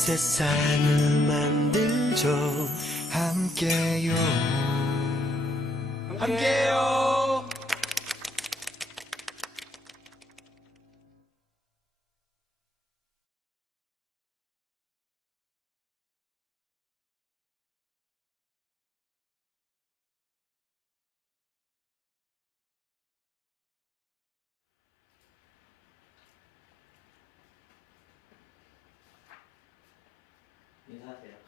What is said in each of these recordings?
세상을 만들죠. 함께요. 함께요. 인사하세요.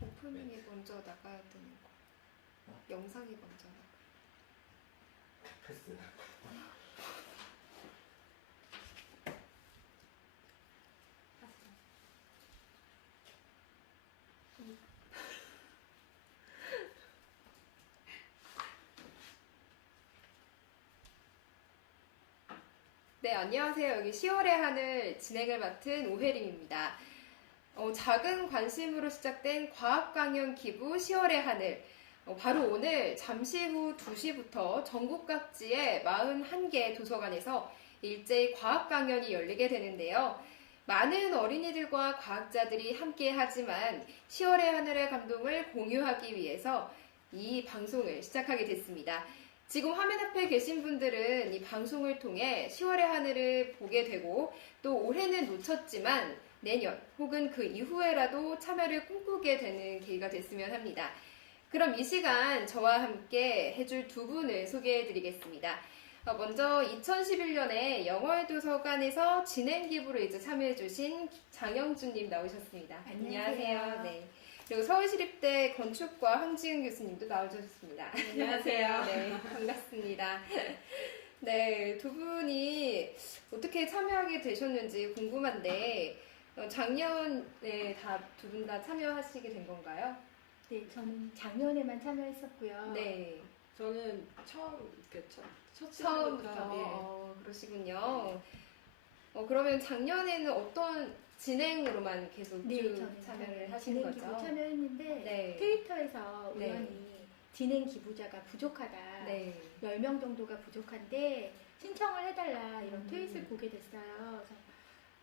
오프닝이 먼저 나가야 되는 거. 영상이 먼저 나가. 패스. 네, 안녕하세요. 여기 10월의 하늘 진행을 맡은 오혜림입니다. 작은 관심으로 시작된 과학 강연 기부 10월의 하늘. 바로 오늘 잠시 후 2시부터 전국 각지의 41개 도서관에서 일제히 과학 강연이 열리게 되는데요. 많은 어린이들과 과학자들이 함께 하지만 10월의 하늘의 감동을 공유하기 위해서 이 방송을 시작하게 됐습니다. 지금 화면 앞에 계신 분들은 이 방송을 통해 10월의 하늘을 보게 되고 또 올해는 놓쳤지만 내년 혹은 그 이후에라도 참여를 꿈꾸게 되는 계기가 됐으면 합니다. 그럼 이 시간 저와 함께 해줄 두 분을 소개해 드리겠습니다. 먼저 2011년에 영월도서관에서 진행 기부로 이제 참여해 주신 장영준님 나오셨습니다. 안녕하세요. 네. 그리고 서울시립대 건축과 황지은 교수님도 나오셨습니다. 안녕하세요. 네, 반갑습니다. 네, 두 분이 어떻게 참여하게 되셨는지 궁금한데 작년에 두 분 다 참여하시게 된 건가요? 네, 저는 작년에만 참여했었고요. 네, 저는 처음 이렇게 첫 처음부터 시즌부터 그러시군요. 그러면 작년에는 어떤 진행으로만 계속 네, 쭉 저는 참여를 하신 진행 거죠? 기부 참여했는데 네. 트위터에서 네. 우연히 진행 기부자가 부족하다. 네. 10명 정도가 부족한데 신청을 해달라 이런 트윗을 보게 됐어요. 그래서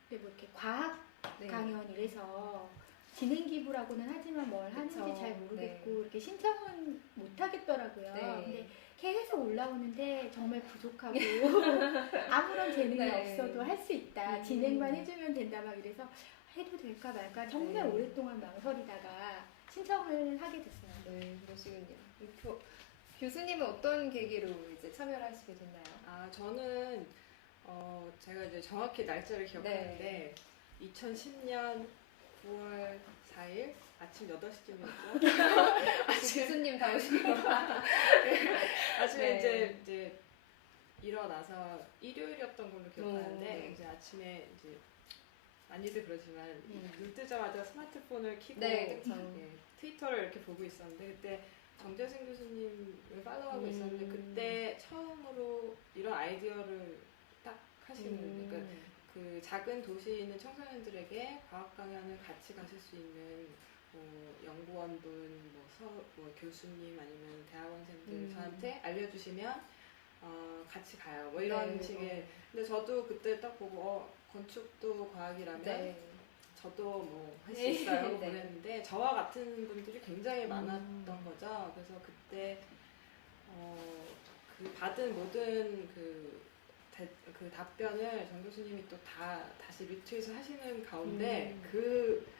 근데 뭐 이렇게 과학 네. 강연 이래서 진행 기부라고는 하지만 뭘 하는지 그쵸. 잘 모르겠고 네. 이렇게 신청은 못 하겠더라고요. 네. 근데 계속 올라오는데 정말 부족하고 아무런 재능이 네. 없어도 할 수 있다. 진행만 해주면 된다 막 이래서 해도 될까 말까 정말 네. 오랫동안 망설이다가 신청을 하게 됐어요. 네, 그러시군요. 교수님은 어떤 계기로 이제 참여를 하시게 됐나요? 저는 제가 이제 정확히 날짜를 기억하는데 2010년 9월 4일 아침 8시쯤이었죠. 교수님 다오시구나. 아침에 네. 이제 일어나서 일요일이었던 걸로 기억하는데 네. 이제 아침에 이제 많이들 그러지만 눈 뜨자마자 스마트폰을 켜고 네, 그쵸. 트위터를 이렇게 보고 있었는데 그때 정재승 교수님을 팔로우하고 있었는데 그때 처음으로 이런 아이디어를 딱 하시는 그러니까 그 작은 도시에 있는 청소년들에게 과학 강연을 같이 가실 수 있는 연구원분, 뭐 교수님 아니면 대학원생들 저한테 알려주시면 같이 가요. 뭐 이런 네. 식의. 근데 저도 그때 딱 보고 과학도 과학이라면 네. 저도 뭐 할 수 네. 있어요 하고 네. 보냈는데 저와 같은 분들이 굉장히 많았던 거죠. 그래서 그때 그 받은 모든 그 답변을 정 교수님이 또 다시 리트윗을 하시는 가운데 그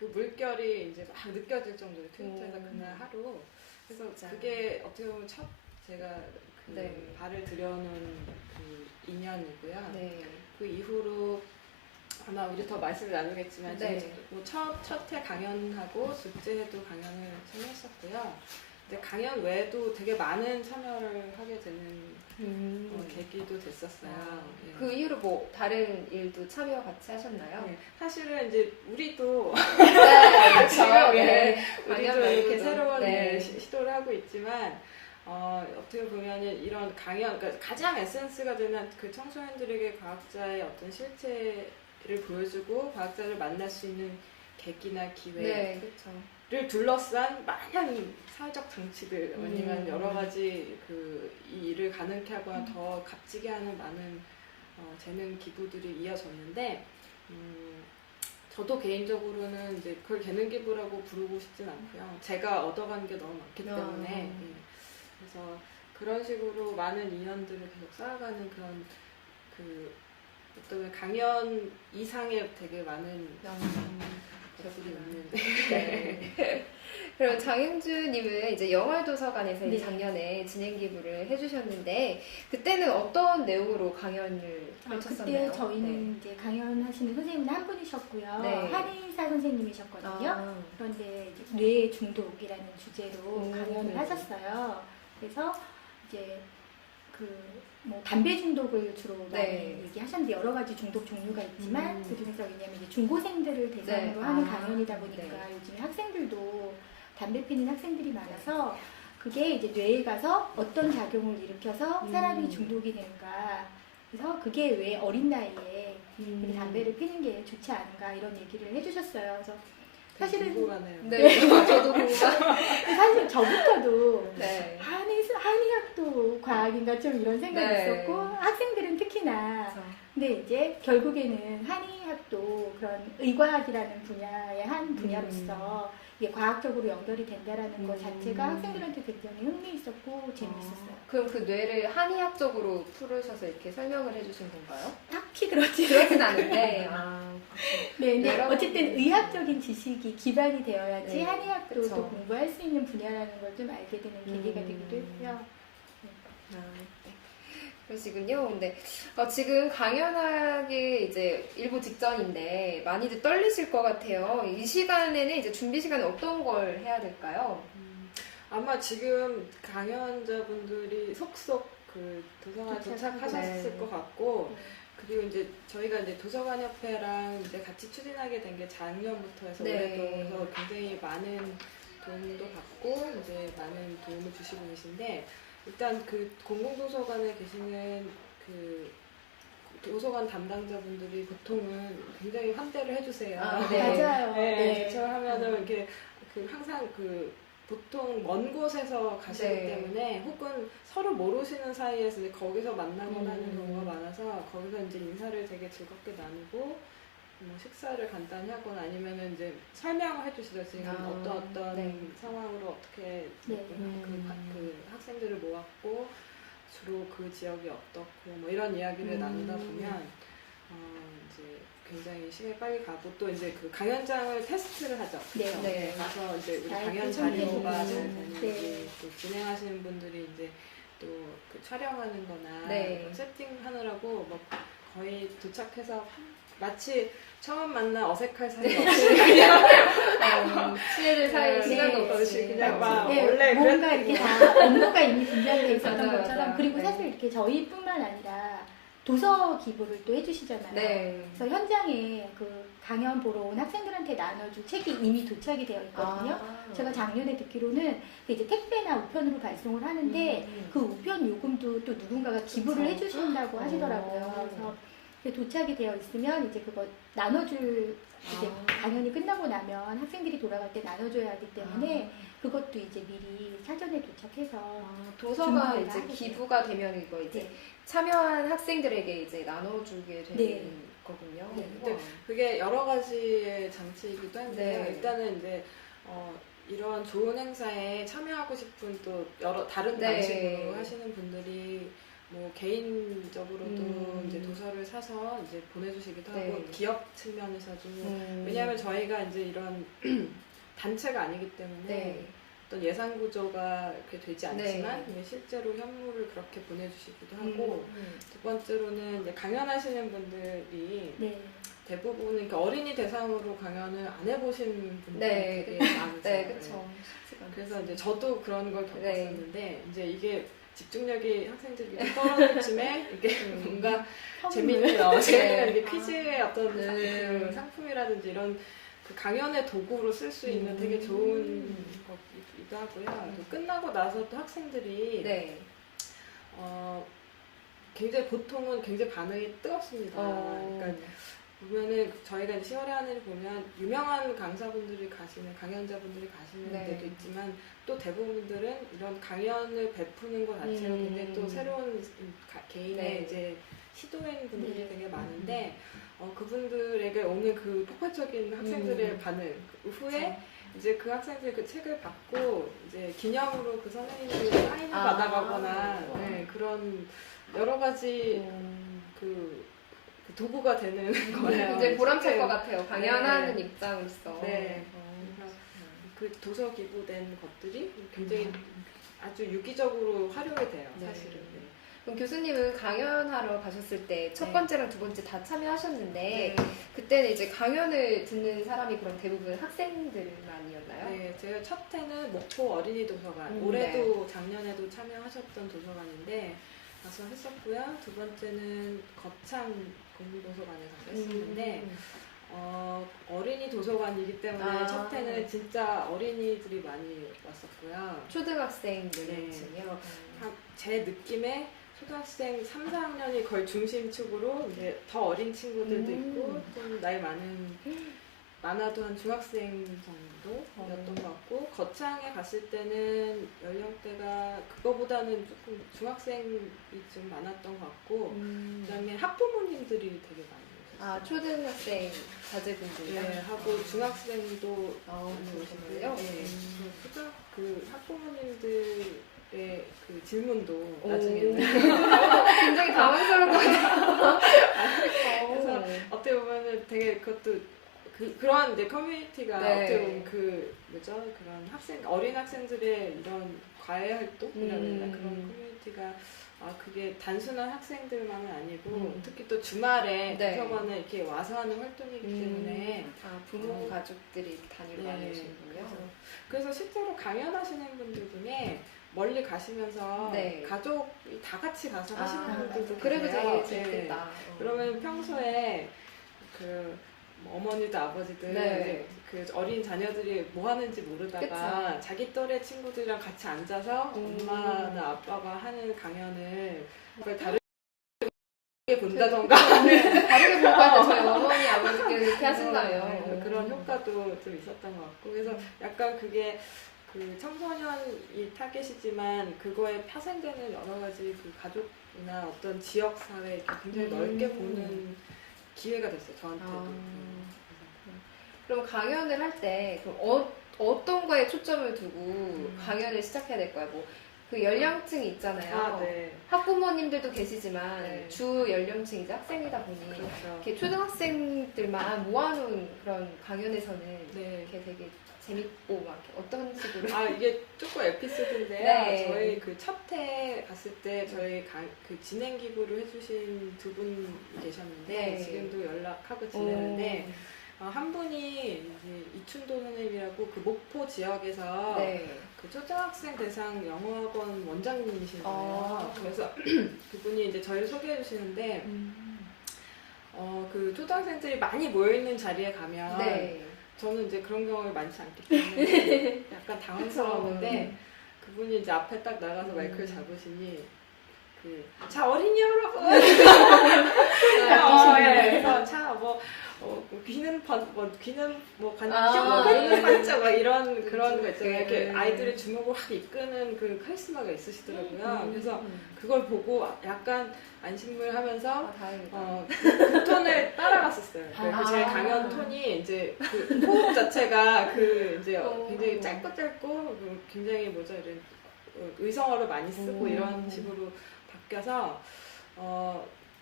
물결이 이제 막 느껴질 정도로 트위터에서 그날 하루. 그래서 진짜. 그게 어떻게 보면 첫 제가 네. 발을 들여놓은 그 인연이고요. 네. 그 이후로 아마 우리 더 말씀을 나누겠지만 네. 뭐 첫해 강연하고 둘째 해도 강연을 참여했었고요. 근데 강연 외에도 되게 많은 참여를 하게 되는 계기도 됐었어요. 예. 그 이후로 뭐 다른 일도 참여 같이 하셨나요? 네, 사실은 이제 우리도 네, 지금 네. 우리도 강연 이렇게 말고도. 새로운 네. 시도를 하고 있지만 어떻게 보면은 이런 강연, 그러니까 가장 에센스가 되는 그 청소년들에게 과학자의 어떤 실체를 보여주고 과학자를 만날 수 있는 계기나 기회를 네, 그렇죠. 둘러싼 많은 사회적 장치들 아니면 여러 가지 이 일을 가능케 하거나 더 값지게 하는 많은 재능 기부들이 이어졌는데 저도 개인적으로는 이제 그걸 재능 기부라고 부르고 싶진 않고요. 제가 얻어간 게 너무 많기 때문에 그래서 그런 식으로 많은 인연들을 계속 쌓아가는 그런 어떤 강연 이상의 되게 많은 것들이 있는. 네. 그럼 장윤주님은 이제 영월도서관에서 네. 작년에 진행 기부를 해주셨는데 그때는 어떤 내용으로 강연을 펼쳤었나요? 그때 저희는 이제 강연하시는 선생님은 한 분이셨고요. 네. 한의사 선생님이셨거든요. 아, 그런데 이제 뇌 중독이라는 주제로 강연을 네. 하셨어요. 그래서 이제 뭐 담배 중독을 주로 많이 네. 얘기하셨는데 여러 가지 중독 종류가 있지만 그 중에서 왜냐면 이제 중고생들을 대상으로 네. 하는 아, 강연이다 보니까 네. 요즘에 학생들도 담배 피는 학생들이 많아서 그게 이제 뇌에 가서 어떤 작용을 일으켜서 사람이 중독이 되는가. 그래서 그게 왜 어린 나이에 이렇게 담배를 피는 게 좋지 않은가 이런 얘기를 해주셨어요. 그래서 사실은 궁금하네요. 네, 저도 궁금한. 사실 저부터도 네. 한의학도 과학인가 좀 이런 생각이 네. 있었고 학생들은 특히나 근데 이제 결국에는 한의학도 그런 의과학이라는 분야의 한 분야로서 이게 과학적으로 연결이 된다라는 것 자체가 학생들한테 굉장히 흥미있었고 재밌었어요. 그럼 그 뇌를 한의학적으로 풀으셔서 이렇게 설명을 해주신 건가요? 딱히 그렇지. 그렇진 않은데. 네, 근데 여러 어쨌든 가지. 의학적인 지식이 기반이 되어야지 네, 한의학도 그쵸. 또 공부할 수 있는 분야라는 걸 좀 알게 되는 계기가 되기도 했고요. 그러시군요. 근데 지금 강연하기 이제 일부 직전인데 많이들 떨리실 것 같아요. 이 시간에는 이제 준비 시간에 어떤 걸 해야 될까요? 아마 지금 강연자분들이 속속 도서관에 도착하셨을 네. 것 같고 그리고 이제 저희가 이제 도서관협회랑 이제 같이 추진하게 된 게 작년부터 해서 네. 올해도 해서 굉장히 많은 도움도 받고 이제 많은 도움을 주시고 계신데 일단 공공도서관에 계시는 도서관 담당자분들이 보통은 굉장히 환대를 해주세요. 네. 맞아요. 네, 제출하면은 이렇게 항상 보통 먼 곳에서 가시기 네. 때문에 혹은 서로 모르시는 사이에서 이제 거기서 만나거나 하는 경우가 많아서 거기서 이제 인사를 되게 즐겁게 나누고 뭐 식사를 간단히 하거나 아니면은 이제 설명을 해주시죠. 지금 어떤 네. 상황으로 어떻게 네. 그 학생들을 모았고 주로 그 지역이 어떻고 뭐 이런 이야기를 나누다 보면 이제 굉장히 시간이 빨리 가고 또 이제 강연장을 테스트를 하죠. 네. 그래서 네. 가서 이제 우리 잘 강연 구성되고. 자료가 잘 네. 되는지 또 진행하시는 분들이 이제 또 촬영하는 거나 네. 세팅하느라고 뭐 거의 도착해서 마치 처음 만나 어색할 사이 없이 그냥 친해질 사이 네, 시간도 네, 없이 그냥 막 네, 원래 뭔가 그랬던 이렇게 거. 다 업무가 이미 분장되어 있었던 맞아요, 것처럼 맞아요. 그리고 네. 사실 이렇게 저희뿐만 아니라 도서 기부를 또 해주시잖아요. 네. 그래서 현장에 강연 보러 온 학생들한테 나눠줄 책이 이미 도착이 되어 있거든요. 제가 작년에 듣기로는 이제 택배나 우편으로 발송을 하는데 그 우편 요금도 또 누군가가 기부를 그쵸. 해주신다고 하시더라고요. 그래서 도착이 되어 있으면 이제 그거 나눠줄 이제 강연이 끝나고 나면 학생들이 돌아갈 때 나눠줘야 하기 때문에 그것도 이제 미리 사전에 도착해서 도서가 준비를 이제 하게 기부가 되면 이거 이제 네. 참여한 학생들에게 이제 나눠주게 되는 네. 거군요. 네. 우와. 그게 여러 가지의 장치이기도 한데요. 네. 일단은 이제 이런 좋은 행사에 참여하고 싶은 또 여러 다른 네. 방식으로 하시는 분들이 뭐 개인적으로도 이제 도서를 사서 이제 보내주시기도 네. 하고 기업 측면에서도 왜냐하면 저희가 이제 이런 단체가 아니기 때문에 네. 어떤 예산 구조가 그렇게 되지 않지만 네. 근데 실제로 현물을 그렇게 보내주시기도 하고 두 번째로는 이제 강연하시는 분들이 네. 대부분 그러니까 어린이 대상으로 강연을 안 해보신 분들이 네. 되게 많으세요. 네, 그쵸. 그래서 이제 저도 그런 걸 네. 겪었었는데 이제 이게 집중력이 학생들이 떨어질 쯤에 이게 뭔가 재밌는 재밌는 이게 퀴즈의 어떤 네. 상품이라든지 이런 그 강연의 도구로 쓸 수 있는 되게 좋은 것이기도 하고요. 또 끝나고 나서 또 학생들이 네. 굉장히 보통은 굉장히 반응이 뜨겁습니다. 그러니까 보면은 저희가 이제 10월의 하늘을 보면 유명한 강사분들이 가시는 강연자분들이 가시는 네. 데도 있지만 또 대부분들은 이런 강연을 베푸는 것 자체가 굉장히 또 새로운 개인의 네. 이제 시도인 분들이 되게 많은데 그분들에게 오는 그 폭발적인 학생들의 반응 후에 이제 그 학생들이 그 책을 받고 이제 기념으로 그 선생님들이 사인을 받아가거나 네, 그런 여러 가지 그 도구가 되는 거예요. 굉장히 보람찰 것 같아요. 네. 강연하는 입장으로서. 네. 그 도서 기부된 것들이 굉장히 아주 유기적으로 활용이 돼요. 네. 사실은. 네. 그럼 교수님은 강연하러 가셨을 때 첫 네. 번째랑 두 번째 다 참여하셨는데 네. 그때는 이제 강연을 듣는 사람이 그럼 대부분 학생들만이었나요? 네, 제가 첫 해는 목포 어린이 도서관, 네. 올해도 작년에도 참여하셨던 도서관인데 가서 했었고요. 두 번째는 거창 공부도서관에서 했었는데 어린이 도서관이기 때문에 첫 해는 진짜 어린이들이 많이 왔었고요. 초등학생들이요. 제 느낌에 초등학생 3, 4학년이 거의 중심축으로 이제 더 어린 친구들도 있고 좀 나이 많아도 한 중학생 정도였던 것 같고 거창에 갔을 때는 연령대가 그거보다는 조금 중학생이 좀 많았던 것 같고 그다음에 학부모님들이 되게 많이 오셨어요. 초등학생 자제분들이요? 네, 하고 중학생도 많이 오셨고요. 오셨어요? 네. 그 학부모님들의 그 질문도 나중에는 굉장히 당황스러운 것 같아요. 그래서 어떻게 보면은 되게 그것도 그런 이제 커뮤니티가 네. 어떻게 보면 그런 어린 학생들의 이런 과외 활동이라는 그런 커뮤니티가 그게 단순한 학생들만은 아니고 특히 또 주말에 네. 도서관에 이렇게 와서 하는 활동이기 때문에 부모 가족들이 다니러 많이 오시는군요. 그래서 실제로 강연하시는 분들 중에 멀리 가시면서 네. 가족이 다 같이 가서 하시는 분들도 그래도 계세요. 되게 재밌겠다. 그러면 평소에 어머니들 아버지들 네. 그 어린 자녀들이 뭐 하는지 모르다가 자기 또래 친구들이랑 같이 앉아서 엄마나 아빠가 하는 강연을 그걸 다르게 본다던가 다르게 볼 거예요. 저희 어머니 아버지께서 이렇게 하신다요. 그런 효과도 좀 있었던 것 같고 그래서 약간 그게 그 청소년이 타겟이지만 그거에 파생되는 여러 가지 그 가족이나 어떤 지역 사회 이렇게 굉장히 넓게 보는 기회가 됐어요 저한테도. 그럼 강연을 할 때 어떤 거에 초점을 두고 강연을 시작해야 될까요? 그 연령층이 있잖아요. 네. 학부모님들도 계시지만 네. 주 연령층이 이제 학생이다 보니 그렇죠. 이렇게 초등학생들만 모아놓은 그런 강연에서는 네. 이렇게 되게 재밌고 막 이렇게 어떤 식으로 이게 조금 에피소드인데요. 네. 저희 그 첫 해 갔을 때 저희 그 진행 기부를 해주신 두 분 계셨는데 네. 지금도 연락하고 지내는데 한 분이 이제 이춘도 선생님이라고 그 목포 지역에서 네. 그 초등학생 대상 영어학원 원장님이신 거예요. 그래서 그분이 이제 저희를 소개해 주시는데 그 초등학생들이 많이 모여 있는 자리에 가면 네. 저는 이제 그런 경험이 많지 않기 때문에 약간 당황스러웠는데 그분이 이제 앞에 딱 나가서 마이크를 잡으시니 자 어린이 여러분 그래서 귀는 귀는 반짝 막 이런 그런 거 있잖아요. 이렇게 아이들의 주목을 확 이끄는 그 카리스마가 있으시더라고요. 그래서 그걸 보고 약간 안심을 하면서 그 톤을 따라갔었어요. 제 강연 톤이 이제 그 호흡 자체가 이제 굉장히 짧고 굉장히 이런 의성어를 많이 쓰고 이런 식으로 바뀌어서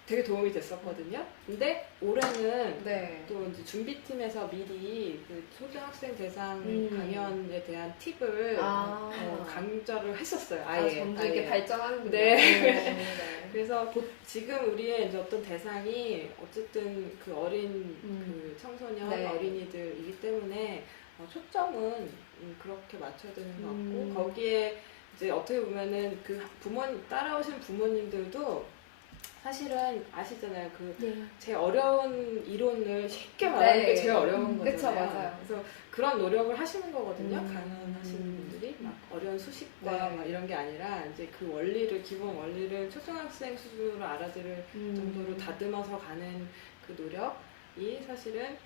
되게 도움이 됐었거든요. 근데 올해는 또 이제 준비팀에서 미리 그 초등학생 대상 강연에 대한 팁을 강조를 했었어요. 아예. 점점 이렇게 발전하는군요. 네. 그래서 지금 우리의 이제 어떤 대상이 어쨌든 그 어린 그 청소년 어린이들이기 때문에 초점은 그렇게 맞춰야 되는 것 같고 거기에 이제 어떻게 보면은 그 따라오신 부모님들도 사실은 아시잖아요. 그 네. 제일 어려운 이론을 쉽게 말하는 게 제일 어려운 거잖아요. 그쵸, 맞아요. 그래서 그런 노력을 하시는 거거든요. 음. 강연하시는 분들이 막 어려운 수식과 네. 막 이런 게 아니라 이제 그 원리를 기본 원리를 초등학생 수준으로 알아들을 정도로 다듬어서 가는 그 노력이 사실은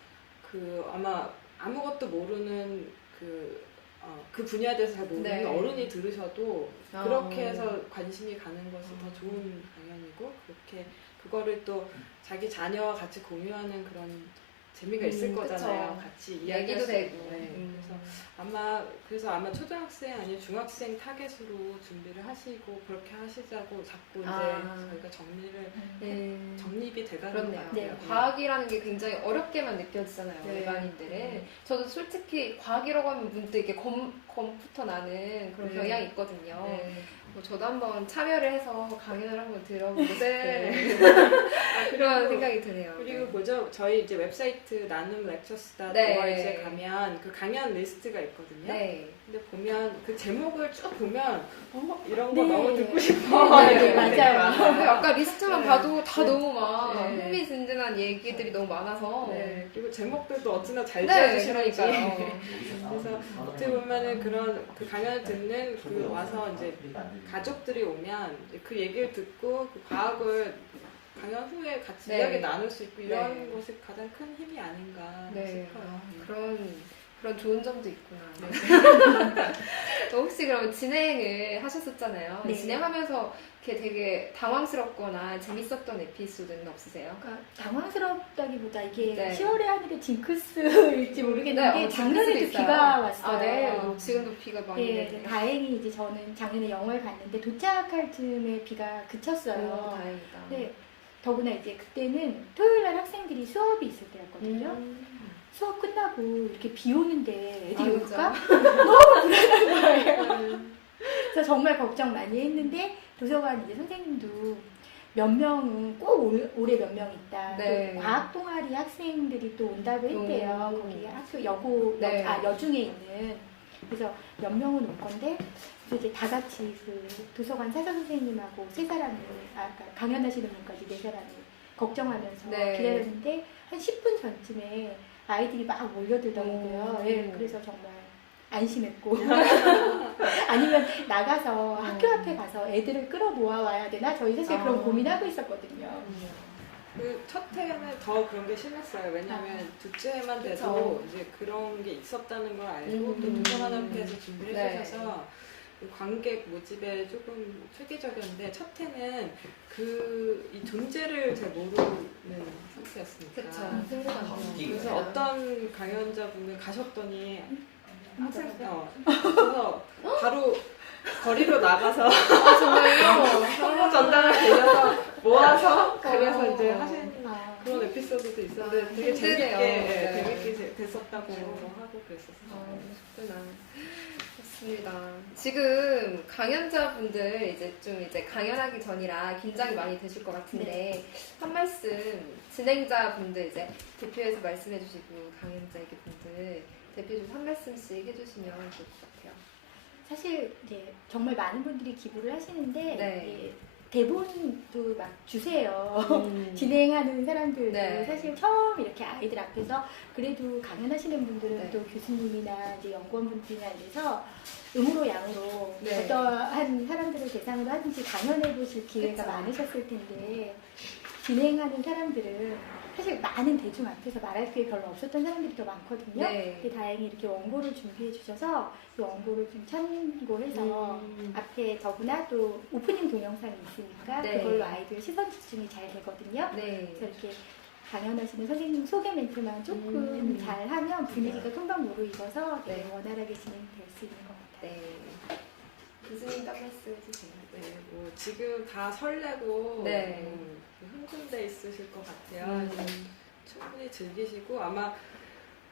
그 아마 아무것도 모르는 그 분야에 대해서 잘 모르는 네. 어른이 들으셔도 아. 그렇게 해서 관심이 가는 것이 더 좋은 강연이고 그렇게 그거를 또 자기 자녀와 같이 공유하는 그런 재미가 있을 거잖아요. 그쵸. 같이 이야기할 얘기도 수 되고. 있고. 네. 그래서 아마 초등학생 아니면 중학생 타겟으로 준비를 하시고 그렇게 하시자고 자꾸 이제 저희가 정립이 돼가는 것 그렇네요. 같아요. 네. 과학이라는 게 굉장히 어렵게만 느껴지잖아요, 네. 일반인들은. 저도 솔직히 과학이라고 하면 문득 이렇게 검부터 나는 그런 네. 경향이 있거든요. 네. 뭐 저도 한번 참여를 해서 강연을 한번 들어보고 네. 그런 생각이 드네요. 그리고 네. 보죠. 저희 이제 웹사이트 나눔 렉처스다 네. org에 가면 그 강연 리스트가 있거든요. 네. 근데 보면 그 제목을 쭉 보면 이런 네. 거 너무 듣고 싶어. 네, 이런 맞아요. 생각. 근데 아까 리스트만 네. 봐도 다 네. 너무 막 네. 흥미진진한 얘기들이 너무 많아서. 네. 그리고 제목들도 어찌나 잘 네, 지어주시는지. 그러니까요. 그래서 어떻게 보면은 그런 그 강연을 듣는 그 와서 이제 가족들이 오면 이제 그 얘기를 듣고 그 과학을 강연 후에 같이 네. 이야기 나눌 수 있고 이런 네. 것이 가장 큰 힘이 아닌가 네. 싶어요. 그런 좋은 점도 있구나. 네. 혹시 그럼 진행을 하셨었잖아요. 네. 진행하면서 이렇게 되게 당황스럽거나 재밌었던 에피소드는 없으세요? 그러니까 당황스럽다기보다 이게 네. 10월의 하늘의 징크스일지 모르겠는데 네, 작년에도 징크스도 비가 있어요. 왔어요. 아, 네. 지금도 비가 많이 네, 내리네요. 다행히 이제 저는 작년에 영월 갔는데 도착할 즈음에 비가 그쳤어요. 다행이다. 네, 더구나 이제 그때는 토요일 날 학생들이 수업이 있을 때였거든요. 음. 수업 끝나고 이렇게 비 오는데 애들이 아, 올까? 음. 그래서 정말 걱정 많이 했는데 도서관 이제 선생님도 몇 명은 꼭 올해 몇 명 있다. 네. 또 과학 동아리 학생들이 또 온다고 했대요. 거기 학교 네. 여중에 있는. 그래서 몇 명은 올 건데 그래서 이제 다 같이 그 도서관 사서 선생님하고 세 사람을 그러니까 강연하시는 분까지 네 사람을 걱정하면서 네. 기다렸는데 한 10분 전쯤에 아이들이 막 몰려들더라고요. 오. 예, 그래서 정말 안심했고 아니면 나가서 학교 앞에 가서 애들을 끌어 모아 와야 되나? 저희 사실 그런 고민하고 있었거든요. 그 첫 해는 더 그런 게 심했어요. 왜냐하면 둘째 해만 돼도 이제 그런 게 있었다는 걸 알고 또 도서관 앞에서 준비를 네. 해주셔서 그 관객 모집에 조금 체계적이었는데 첫 해는 이 존재를 잘 모르는 상태였으니까. 그쵸. 그래서 어떤 강연자분은 가셨더니 그래서 바로 거리로 나가서 아, 정말요? 선거 전당을 빌려서 모아서 그래서 이제 하신 아, 그런 에피소드도 있었는데 아, 되게 힘드네요. 재밌게 됐었다고 하고 그랬었어요. 그렇구나. 좋습니다. 지금 강연자분들 이제 강연하기 전이라 긴장이 많이 되실 것 같은데 한 말씀 진행자분들 이제 대표해서 말씀해주시고 강연자에게 분들 대표해서 한 말씀씩 해주시면 좋을 것 같아요. 사실 이제 정말 많은 분들이 기부를 하시는데 네. 이게 대본도 막 주세요. 음. 진행하는 사람들도 네. 사실 처음 이렇게 아이들 앞에서 그래도 강연하시는 분들은 네. 또 교수님이나 이제 연구원분들이나 이래서 음으로 양으로 네. 어떠한 사람들을 대상으로 하든지 강연해 보실 기회가 그쵸. 많으셨을 텐데 진행하는 사람들은 사실 많은 대중 앞에서 말할 기회 별로 없었던 사람들이 더 많거든요. 네. 근데 다행히 이렇게 원고를 준비해 주셔서 이 원고를 좀 참고해서 앞에 더구나 또 오프닝 동영상이 있으니까 네. 그걸로 아이들 시선 집중이 잘 되거든요. 네. 그래서 이렇게 강연하시는 선생님 소개 멘트만 조금 잘 하면 분위기가 금방 무르익어서 네. 원활하게 진행될 수 있는 것 같아요. 네. 교수님 딱 말씀 해주세요. 네, 뭐 지금 다 설레고 네. 흥분돼 있으실 것 같아요. 충분히 즐기시고 아마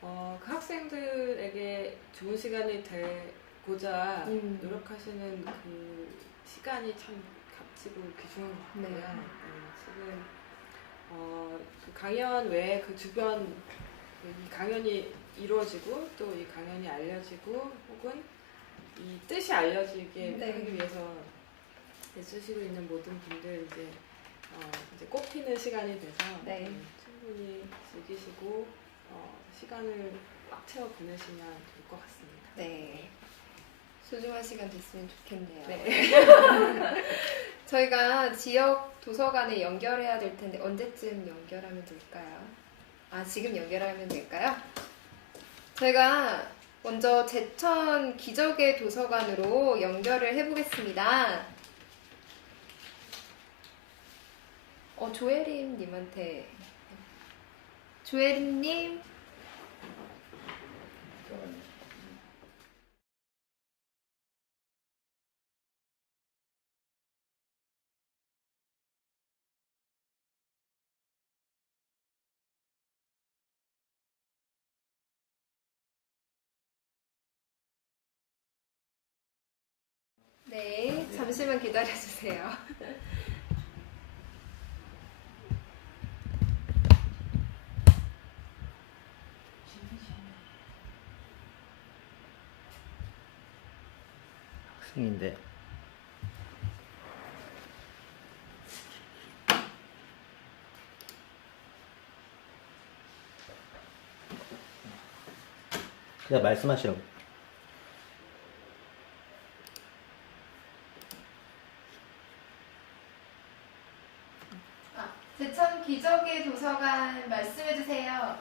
그 학생들에게 좋은 시간이 되고자 노력하시는 그 시간이 참 값지고 귀중한 것 같아요. 네. 지금 그 강연 외에 그 주변 이 강연이 이루어지고 또 이 강연이 알려지고 혹은 이 뜻이 알려지게 네. 하기 위해서 애쓰시고 있는 모든 분들 이제 이제 꽃피는 시간이 돼서 네. 충분히 즐기시고 시간을 꽉 채워 보내시면 될 것 같습니다. 네. 소중한 시간 됐으면 좋겠네요. 네. 저희가 지역 도서관에 연결해야 될 텐데 언제쯤 연결하면 될까요? 아, 지금 연결하면 될까요? 저희가 먼저 제천 기적의 도서관으로 연결을 해보겠습니다. 조혜림 님한테. 조혜림 님. 네, 잠시만 기다려주세요. 학생인데 그냥 말씀하시라고. 제천 기적의 도서관 말씀해주세요.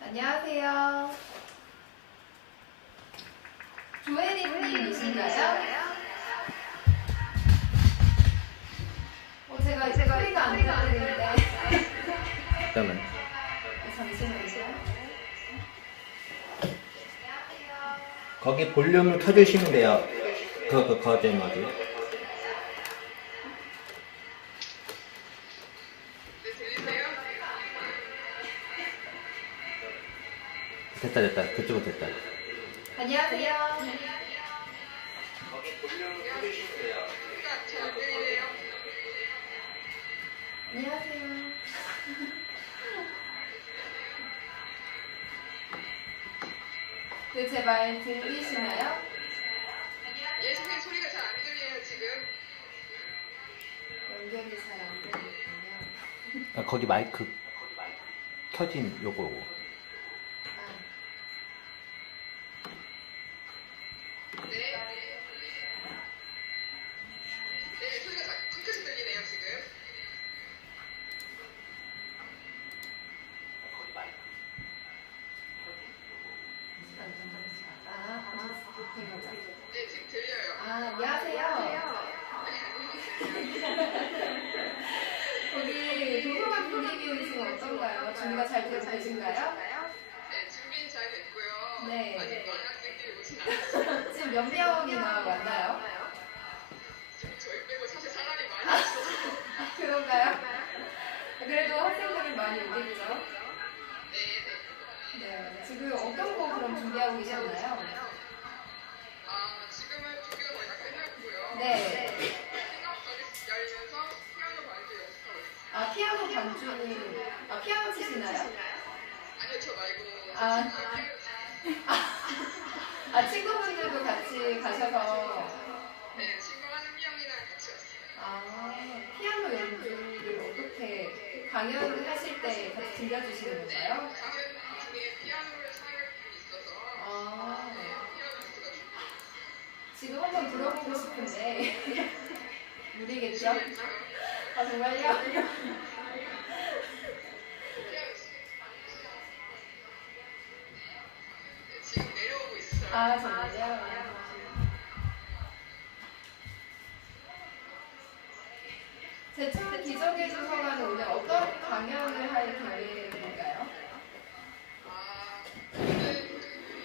안녕하세요. 조혜림님이신가요? 제가 소리가 안 들리는데. 잠깐만. 잠시만요. 거기 볼륨을 켜주시면 돼요. 그 거제 모드. 됐다. 그쪽은 됐다. 안녕하세요. 안녕하세요. 네, 제 말 들리시나요? 예, 선생님 소리가 잘 안 들려요, 지금. 연결이 잘 안 되거든요. 거기 마이크 켜진 요거. 네. 네, 소리가 잘 끊겨서 들리네요, 지금. 네, 지금 들려요. 안녕하세요. 거기 도서관 분위기는 지금 어떤가요? 준비가 잘 되고 계신가요? 네, 준비는 잘 됐고요. 네. 아직 많은 학생들이 오진 않았어요. 지금 몇 명이나 왔나요? 지금 저희 빼고 사실 사람이 많이 없어서. 그런가요? 그래도 학생들이 많이 오겠죠? 네. 네. 지금 어떤 거 그럼 준비하고 계셨나요? 지금은 준비가 거의 다 끝났고요. 네. 생각까지 열면서 피아노 반주 연습하고 있어요. 피아노 반주는, 피아노 치시나요? 아니요, 저 말고. 친구분들도 같이 가셔서, 네, 친구 한명이랑 같이 왔어요. 피아노 연주를 어떻게 강연을 하실 때 같이 들려주시는 건가요? 강연 중에 피아노를 사용할 부분이 있어서 피아노 연주가 지금 한번 들어보고 싶은데, 무리겠죠? 정말요? 지금 내려오고 있어요. 정말요? 제천 기적의 도서관은 오늘 어떤 강연을 할 계획인가요? 오늘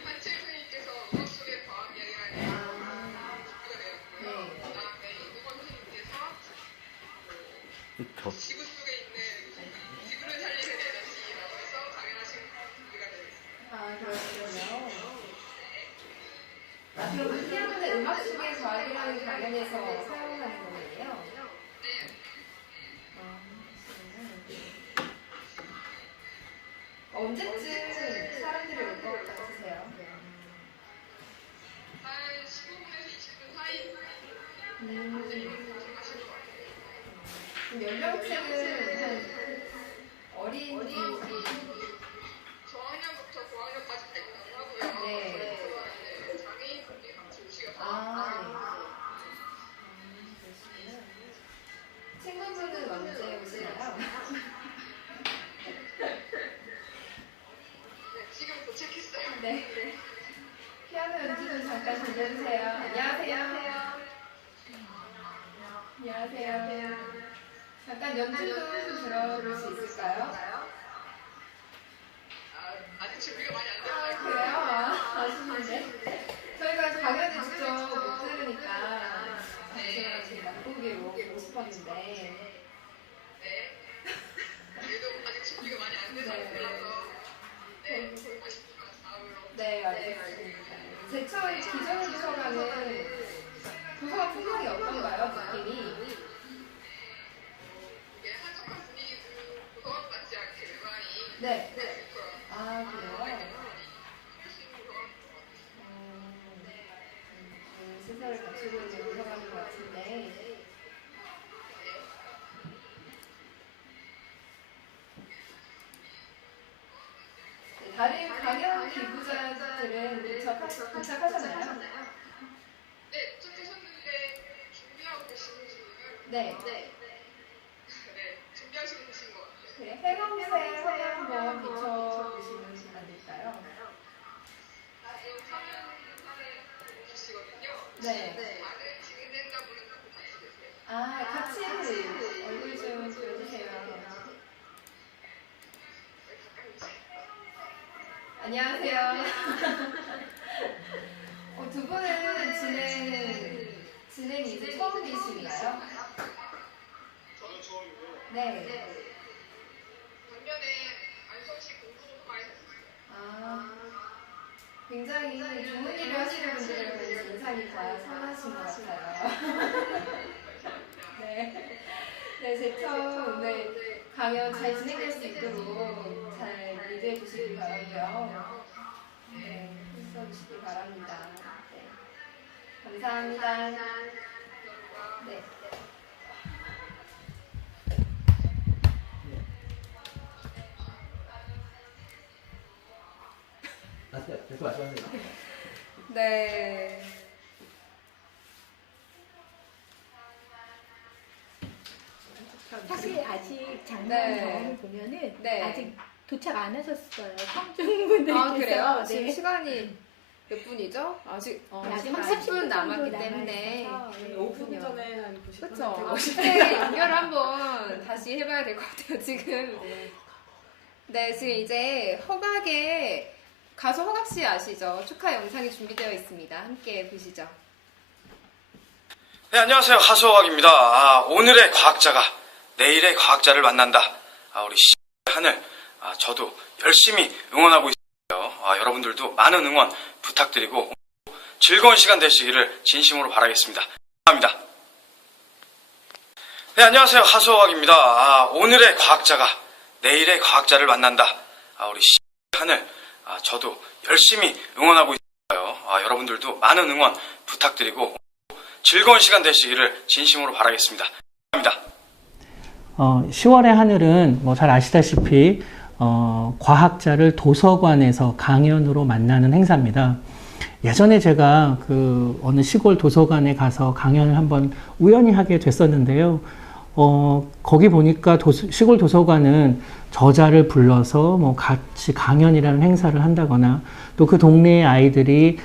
한채 선생님께서 음악 속의 과학 이야기라는 준비가 되었고요. 그다음에 이무건 선생님께서 지구 속에 있는 지구를 살리는 에너지라고 해서 강연하신 준비가 되어 있습니다. 그렇군요. 그럼 피아노는 음악 속의 과학이라는 강연에서 사용하는 거네요? 언제쯤 사람들이 올 것 같으세요? 한 15분에서 20분 사이 음, 도착하실 것 같아요. 연령층은 한 어린 저학년부터 고학년까지 다 있다고 하고요. 네. 장애인분들이 같이 오시거든요. 친구분은 언제 오시나요? 네, 지금 도착했어요. 네. 피아노 연주 좀 잠깐 들려주세요. 안녕하세요. 안녕하세요. 잠깐 연주 좀 들어볼 수 있을까요? 아직 준비가 많이 안 됐어요. 그래요? 아쉽는데. 저희가 강연을 직접 못 들으니까 제가 지금 맛보기로 보고 싶었는데. 그래도 아직 준비가 많이 안 돼서 몰라서 보고 싶지만 다음으로. 네, 알겠습니다. 제천 기존 도서관은 도서관 풍경이 어떤가요, 느낌이? 이게 한적한 분위기고 도서관 같지 않게 외관이 네. 좋고요. 아, 그래요? 시설을 갖추고 있는 도서관인 것 같은데. 네, 다른 강연 기부자들은 도착하셨나요? 네, 도착하셨는데 준비하고 계시는 분은 네. 준비하시고 계신 것 같아요. 그래, 해검새 화면 한번 비춰보시면 안 될까요? 화면에 보시거든요. 네. 다들 진행된다 분은 같이 계세요. 아, 같이 얼굴 좀 보여주세요. 안녕하세요. 두 분은 진행이 이제 처음이신가요? 저는 처음이고요. 네. 작년에 안성시 공부도 많이 했었어요. 아, 굉장히 좋은 일을 하시는 분들에 대해서 인상이 다 선하신 것 같아요. 네. 네, 제천 오늘 강연 잘 진행될 수 있도록 잘 리드해 주시기 바라고요. 네, 힘써 주시기 바랍니다. 네. 감사합니다. 네. 계속 말씀하세요. 네. 사실 아직 작년 네. 경험을 보면은 네. 아직 도착 안 하셨어요. 청중분들께서. 아, 그래요? 지금 네. 시간이 몇 분이죠? 아직 아직 30분 남았기 정도 때문에. 남아있어서. 5분 전에 한 90% 그렇죠. 오시고 네, 연결을 한번 다시 해봐야 될 것 같아요. 지금. 네, 지금 이제 허각의 가수 허각 씨 아시죠? 축하 영상이 준비되어 있습니다. 함께 보시죠. 네, 안녕하세요. 하수호각입니다. 오늘의 과학자가 내일의 과학자를 만난다. 우리 하늘, 저도 열심히 응원하고 있어요. 여러분들도 많은 응원 부탁드리고 즐거운 시간 되시기를 진심으로 바라겠습니다. 감사합니다. 네, 안녕하세요. 하수호각입니다. 오늘의 과학자가 내일의 과학자를 만난다. 우리 하늘, 저도 열심히 응원하고 있어요. 여러분들도 많은 응원 부탁드리고 즐거운 시간 되시기를 진심으로 바라겠습니다. 감사합니다. 10월의 하늘은 뭐 잘 아시다시피 과학자를 도서관에서 강연으로 만나는 행사입니다. 예전에 제가 어느 시골 도서관에 가서 강연을 한번 우연히 하게 됐었는데요. 거기 보니까 시골 도서관은 저자를 불러서 뭐 같이 강연이라는 행사를 한다거나 또 그 동네의 아이들이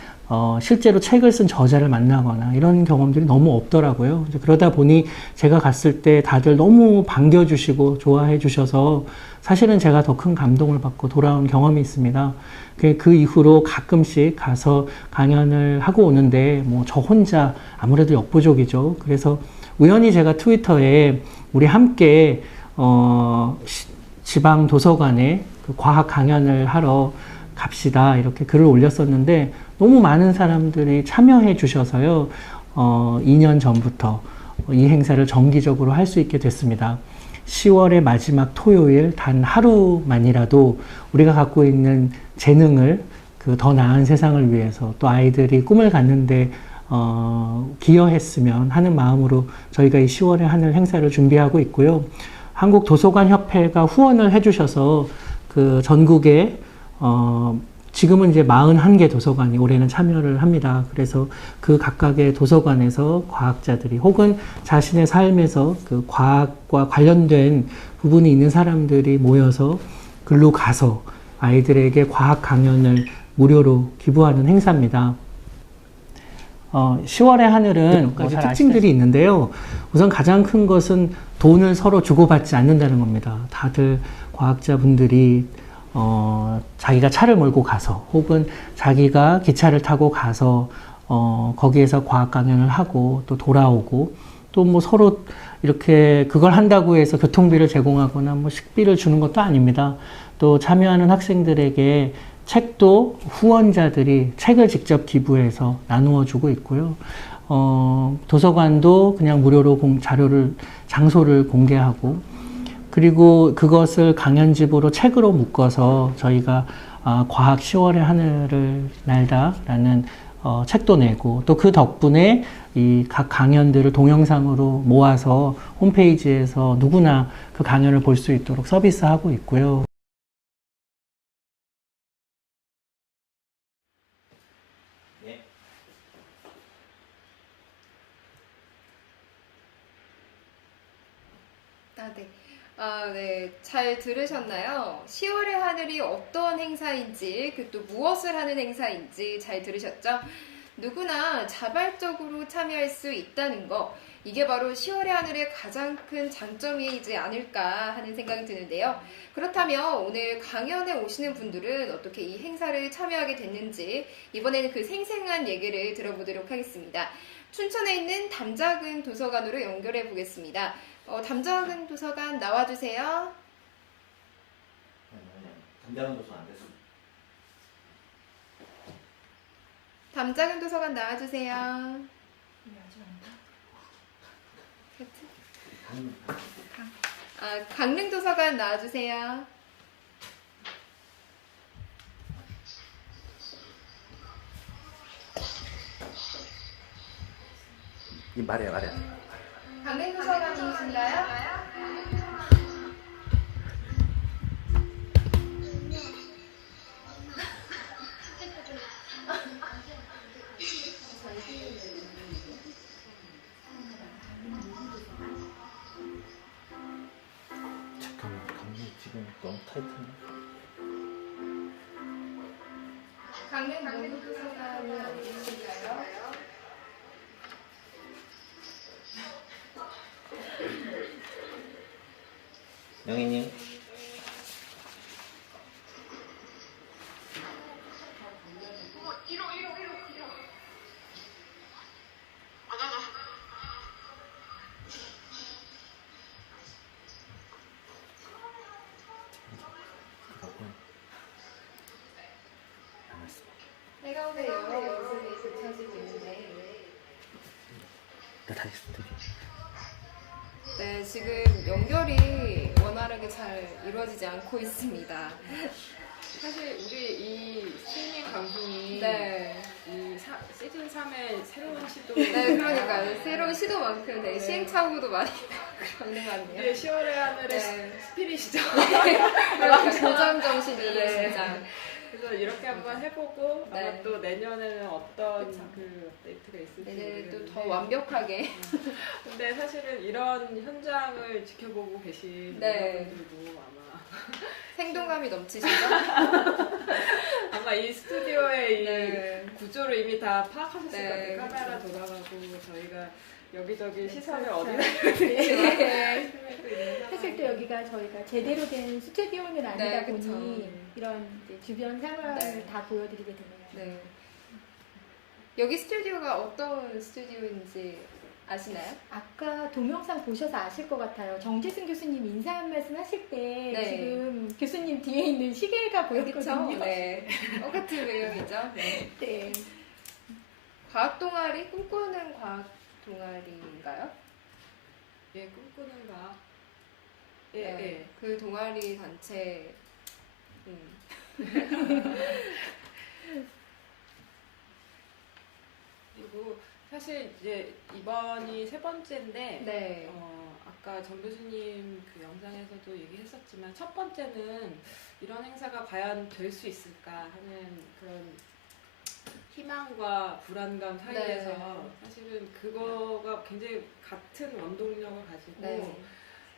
실제로 책을 쓴 저자를 만나거나 이런 경험들이 너무 없더라고요. 그러다 보니 제가 갔을 때 다들 너무 반겨주시고 좋아해 주셔서 사실은 제가 더 큰 감동을 받고 돌아온 경험이 있습니다. 그 이후로 가끔씩 가서 강연을 하고 오는데 뭐 저 혼자 아무래도 역부족이죠. 그래서 우연히 제가 트위터에 우리 함께 지방 도서관에 과학 강연을 하러 갑시다 이렇게 글을 올렸었는데 너무 많은 사람들이 참여해 주셔서요 2년 전부터 이 행사를 정기적으로 할 수 있게 됐습니다. 10월의 마지막 토요일 단 하루만이라도 우리가 갖고 있는 재능을 더 나은 세상을 위해서 또 아이들이 꿈을 갖는데 기여했으면 하는 마음으로 저희가 이 10월의 하늘 행사를 준비하고 있고요. 한국도서관협회가 후원을 해주셔서 그 전국에 지금은 이제 41개 도서관이 올해는 참여를 합니다. 그래서 그 각각의 도서관에서 과학자들이 혹은 자신의 삶에서 그 과학과 관련된 부분이 있는 사람들이 모여서 글로 가서 아이들에게 과학 강연을 무료로 기부하는 행사입니다. 10월의 하늘은 몇 가지 특징들이 있는데요. 우선 가장 큰 것은 돈을 서로 주고받지 않는다는 겁니다. 다들 과학자분들이 자기가 차를 몰고 가서 혹은 자기가 기차를 타고 가서 거기에서 과학 강연을 하고 또 돌아오고 또 뭐 서로 이렇게 그걸 한다고 해서 교통비를 제공하거나 뭐 식비를 주는 것도 아닙니다. 또 참여하는 학생들에게 책도 후원자들이 책을 직접 기부해서 나누어 주고 있고요. 도서관도 그냥 무료로 장소를 공개하고 그리고 그것을 강연집으로 책으로 묶어서 저희가 과학 10월의 하늘을 날다라는 책도 내고 또 그 덕분에 이 각 강연들을 동영상으로 모아서 홈페이지에서 누구나 그 강연을 볼 수 있도록 서비스하고 있고요. 네. 네. 잘 들으셨나요? 10월의 하늘이 어떤 행사인지, 그 또 무엇을 하는 행사인지 잘 들으셨죠? 누구나 자발적으로 참여할 수 있다는 거, 이게 바로 10월의 하늘의 가장 큰 장점이지 않을까 하는 생각이 드는데요. 그렇다면 오늘 강연에 오시는 분들은 어떻게 이 행사를 참여하게 됐는지 이번에는 그 생생한 얘기를 들어보도록 하겠습니다. 춘천에 있는 담작은 도서관으로 연결해 보겠습니다. 담작은 도서관 나와주세요. 담작은 도서 안 됐어. 담작은 도서관 나와주세요. 강릉 도서관 나와주세요. 말해. 강릉 도서관이신가요? 잠깐만, 강릉 지금 너무 타이트한데. 강릉 문구도서관이 어디신가요? 영희님. 내가 오늘 연습이 붙여지고 있는데. 네, 지금 연결이 원활하게 잘 이루어지지 않고 있습니다. 사실 우리 이 스트리밍 방송이 네. 이 시즌 3의 새로운 시도. 네, 그러니까요. 새로운 시도만큼 네, 시행착오도 많이 가능하네요. 네, 10월의 하늘의 네. 스피릿이죠. 도전 정신이 네. 진짜. 그래서 이렇게 한번 해보고 네. 아마 또 내년에는 어떤 그쵸. 그 업데이트가 있을지 내년에 또 더 모르겠는데. 완벽하게. 근데 사실은 이런 현장을 지켜보고 계신 네. 여러분들도 아마 생동감이 넘치시죠? 아마 이 스튜디오의 이 네. 구조를 이미 다 파악하셨을 것 네, 같아요. 카메라 그쵸. 돌아가고 저희가 여기저기 시선을 그렇죠. 어디다 네. 네. 사실 또 여기가 저희가 제대로 된 스튜디오는 아니다 네, 그쵸. 보니 이런 이제 주변 상황을 네. 다 보여드리게 되네요. 네. 여기 스튜디오가 어떤 스튜디오인지 아시나요? 아까 동영상 보셔서 아실 것 같아요. 정재승 교수님 인사 한 말씀 하실 때 네. 지금 교수님 뒤에 있는 시계가 그렇죠? 보였거든요. 네. 똑같은 배경이죠. 네. 네. 과학 동아리 꿈꾸는 과학 동아리인가요? 예, 꿈꾸는 가. 예, 네. 예. 그 동아리 단체. 그리고 사실 이제 이번이 세 번째인데 네. 아까 정 교수님 그 영상에서도 얘기했었지만 첫 번째는 이런 행사가 과연 될 수 있을까 하는 그런 희망과 불안감 사이에서 네. 사실은 그거가 굉장히 같은 원동력을 가지고 네.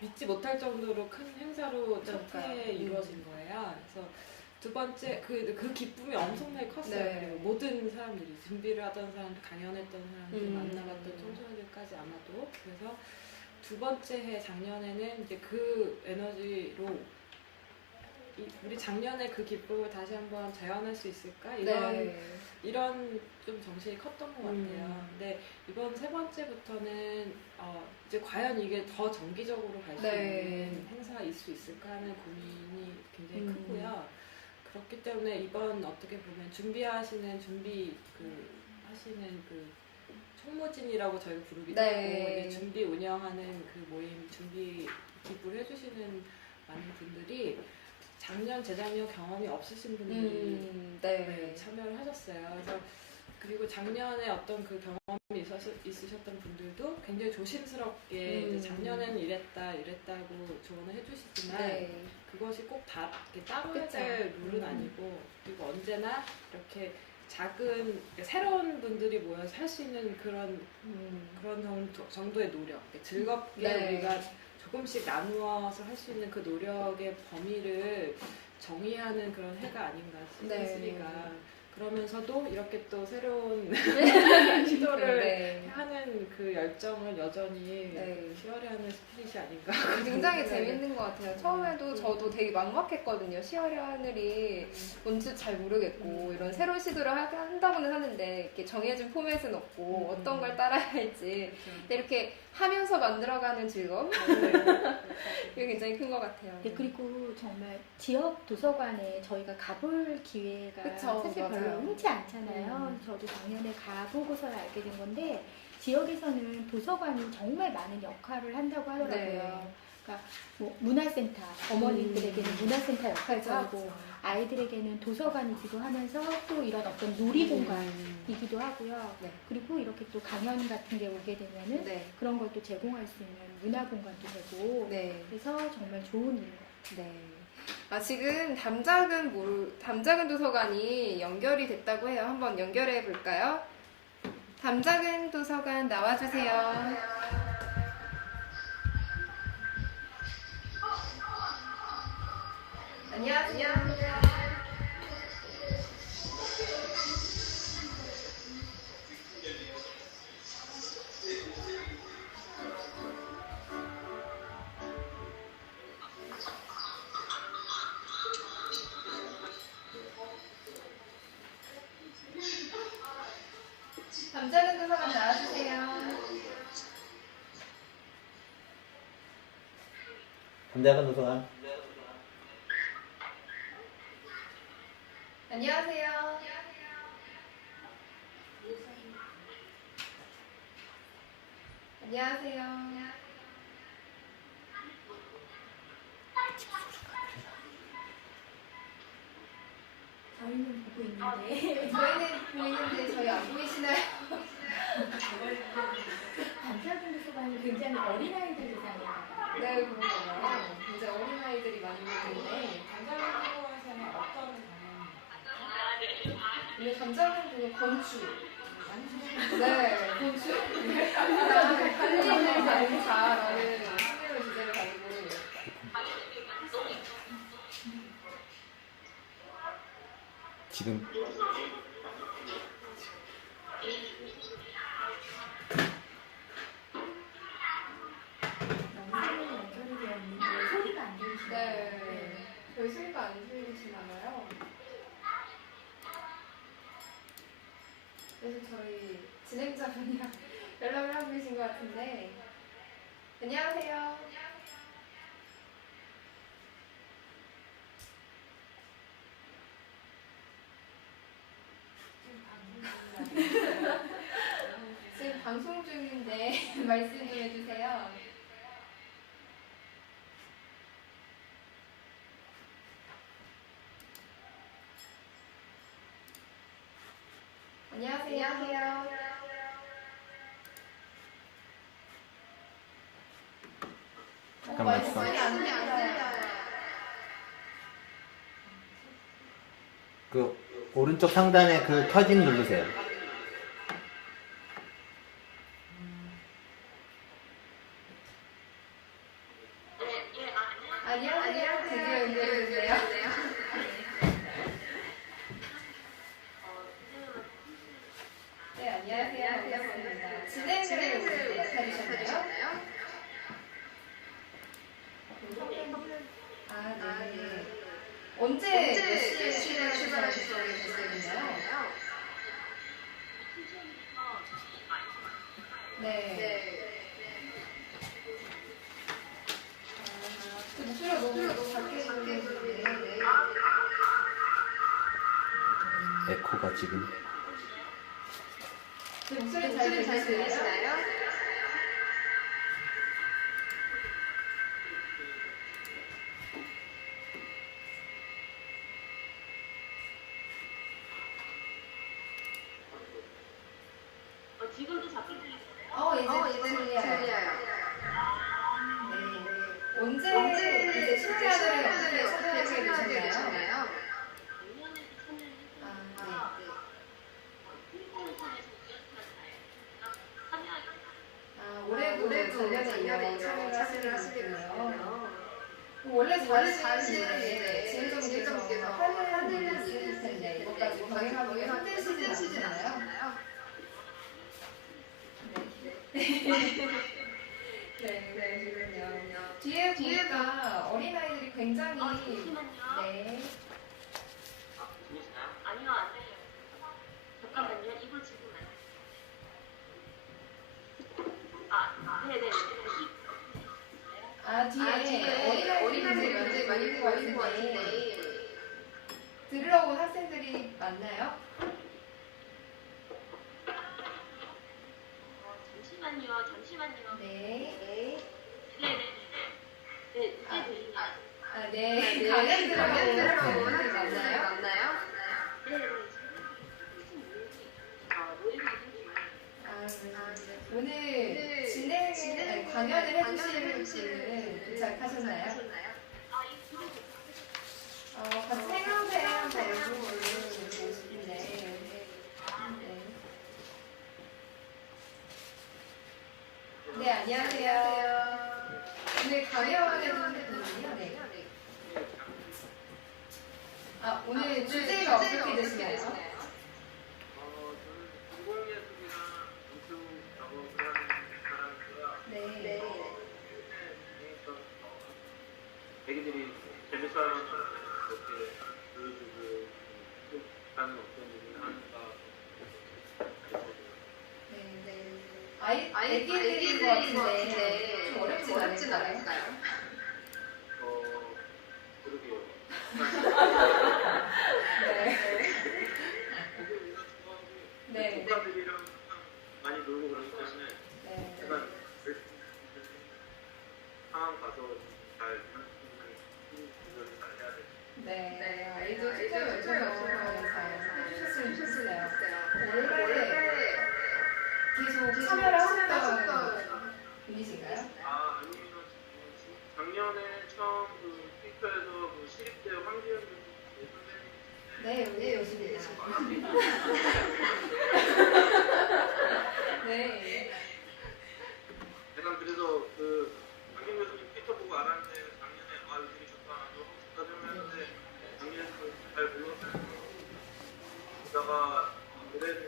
믿지 못할 정도로 큰 행사로 첫 그러니까요. 해에 이루어진 거예요. 그래서 두 번째 그 기쁨이 엄청나게 컸어요. 네. 그리고 모든 사람들이 준비를 하던 사람들, 강연했던 사람들, 만나봤던 청소년들까지 아마도. 그래서 두 번째 해 작년에는 이제 그 에너지로 우리 작년에 그 기쁨을 다시 한번 재현할 수 있을까? 이런 좀 정신이 컸던 것 같아요. 근데 이번 세 번째부터는 이제 과연 이게 더 정기적으로 갈 수 있는 행사일 수 있을까 하는 고민이 굉장히 크고요. 그렇기 때문에 이번 어떻게 보면 하시는 총무진이라고 저희가 부르기도 하고 이제 준비 운영하는 그 모임 준비 기부를 해주시는 많은 분들이 작년, 재작년 경험이 없으신 분들이 참여를 하셨어요. 그래서 그리고 작년에 어떤 그 경험이 있으셨던 분들도 굉장히 조심스럽게 이제 작년에는 이랬다고 조언을 해주시지만 그것이 꼭 이렇게 따라야 될 룰은 아니고 그리고 언제나 이렇게 작은 새로운 분들이 모여서 할 수 있는 그런 정도의 노력, 즐겁게 우리가 조금씩 나누어서 할 수 있는 그 노력의 범위를 정의하는 그런 해가 아닌가 싶으니까 그러면서도 이렇게 또 새로운 시도를 하는 그 열정은 여전히 10월에 하는 스피릿이 아닌가. 굉장히 재밌는 것 같아요. 처음에도 저도 되게 막막했거든요. 10월의 하늘이 뭔지 잘 모르겠고 이런 새로운 시도를 한다고는 하는데 이렇게 정해진 포맷은 없고 어떤 걸 따라야 할지 근데 이렇게 하면서 만들어가는 즐거움 이게 굉장히 큰 것 같아요. 네, 그리고 정말 지역 도서관에 저희가 가볼 기회가 사실 별로 흔치 않잖아요. 저도 작년에 가보고서 알게 된 건데 지역에서는 도서관이 정말 많은 역할을 한다고 하더라고요. 그러니까 뭐 문화센터, 어머님들에게는 문화센터 역할도 하고 아이들에게는 도서관이기도 하면서 또 이런 어떤 놀이공간이기도 하고요. 그리고 이렇게 또 강연 같은 게 오게 되면은 그런 걸 또 제공할 수 있는 문화공간도 되고 그래서 정말 좋은 일인 것 같아요. 지금 담작은 도서관이 연결이 됐다고 해요. 한번 연결해 볼까요? 담작은 도서관 나와주세요. 안녕하세요. 담작은 도서관 나와주세요. 담작은 도서관. 안녕하세요. 안녕하세요. 저희는 보고 있는데 저희는 보이는데 저희 안 보이시나요? 담작은 도서관이 굉장히 어린아이들 대상이에요. 네, 그런가요? 굉장히 어린아이들이 많이 보이는데 담작은 도서관에서는 어떤 이 담작은 그거 건축. 건축? 달리는 자동차라는 신비로운 주제를 가지고 지금 영상이 연결이 되어 있는데 소리가 안 들리시나요? 저희 소리가 안 들리시나봐요. 그래서 저희 진행자분이랑 연락을 하고 계신 것 같은데 안녕하세요. 지금 방송 중인데 말씀 좀 해주세요. 안녕하세요. 잠깐만. 그 오른쪽 상단에 그 켜짐 누르세요. 안녕하세요. 드디어 연결됐네요. 네, 안녕하세요. 반갑습니다. 진행을 맡아주셨나요? 아, 네. 언제 몇 시에 출발하실 예정이세요? 네. 목소리가 너무 작게 들리는데. 에코가 지금. 제 목소리 잘 들리시나요? 지금도 작게 들리세요? 이제 들려요. 네. 언제 이제 신기하들을 어떻게 찾아오게 되셨나요? 올해부터 작년에 참여를 하시겠군요. 원래 잘하시는데 지혜정님께서 하는 일이 있을 텐데 이것까지 병행하기 힘드시진 않나요? 네, 그러시군요. 뒤에 보니까 어린아이들이 굉장히 네. 아니요, 안 돼요. 잠깐만요. 이거 지금 네네. 뒤에 어린아이들이 많이 있는 것 같은데 들으러 온 학생들이 많나요? 잠시만요. 네. 네네. 네, 이제 들리네요. 네. 강연 들으러 온 학생들 맞나요? 네네. 오늘 강연을 해주실 분은 도착하셨나요? 같이 생각해 한번 보고 싶은데. 네, 안녕하세요. 오늘 강연을 해주실 분은요? 네. 오늘 주제가 어떻게 되시나요? 네. 애기들이 재밌어하는 이렇게 보여주고 하는 어떤 일을 하는가. 네. 애기들인 것 같은데 좀 어렵진 않을까요? 그러게요. 네. 조카들이랑 많이 놀고 그러기 때문에 제가 상황 가서 잘 조절을 잘 해야 돼요. 네. 아이들 특별 요청이 없으면 잘 해주셨으면 좋겠어요. 원래 계속 참여를 하셨던 분이신가요? 아니면 작년에 처음 그 트위터에서 그 시립대 황지연 선생님. 네, 여기 오십니다. 네. 제가 그래서 그 황지연 교수님 트위터 보고 알았는데 작년에 이거 되게 좋다. 너 하고 싶다 좀 했는데 작년에 잘 몰랐어요. 그러다가 올해는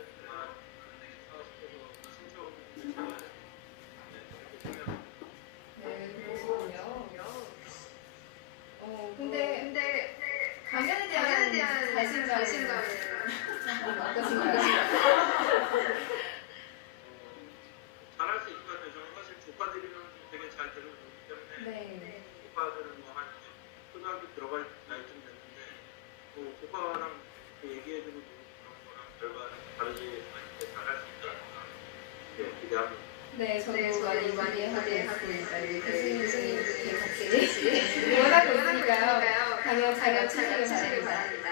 네, 그러시군요. 근데 강연에 대한 자신감은 어떠신가요? 잘할 수 있을 것 같아요. 저는 사실 조카들이랑 되게 잘 데리고 놀기 때문에 네. 조카들은 뭐 한 초등학교 들어갈 나이쯤 됐는데 뭐 조카랑 얘기해주고 그런 거랑 결과는 다르지 않게 잘할 수 있지 않을까 기대합니다. 네, 저도 많이 하고 있습니다. 교수님들이 같이 응원하고 있으니까요. 강연 잘 치시길 바랍니다.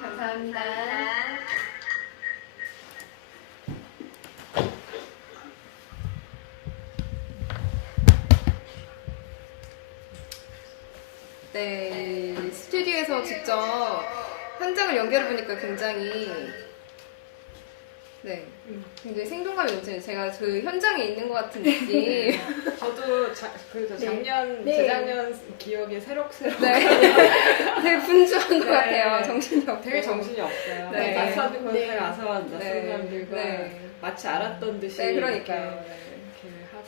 감사합니다. 네, 스튜디오에서 직접 현장을 연결해 보니까 굉장히 네, 굉장히 생동감이 넘치는 제가 그 현장에 있는 것 같은 느낌. 저도 그래서 작년, 네. 재작년 기억이 새록새록. 네, 되게 분주한 것 네. 같아요. 정신이 없고. 되게 정신이 없어요. 네. 낯선 곳에 네. 가서 낯선 네. 사람들과 네. 마치 알았던 듯이 네, 그러니까요. 이렇게 하고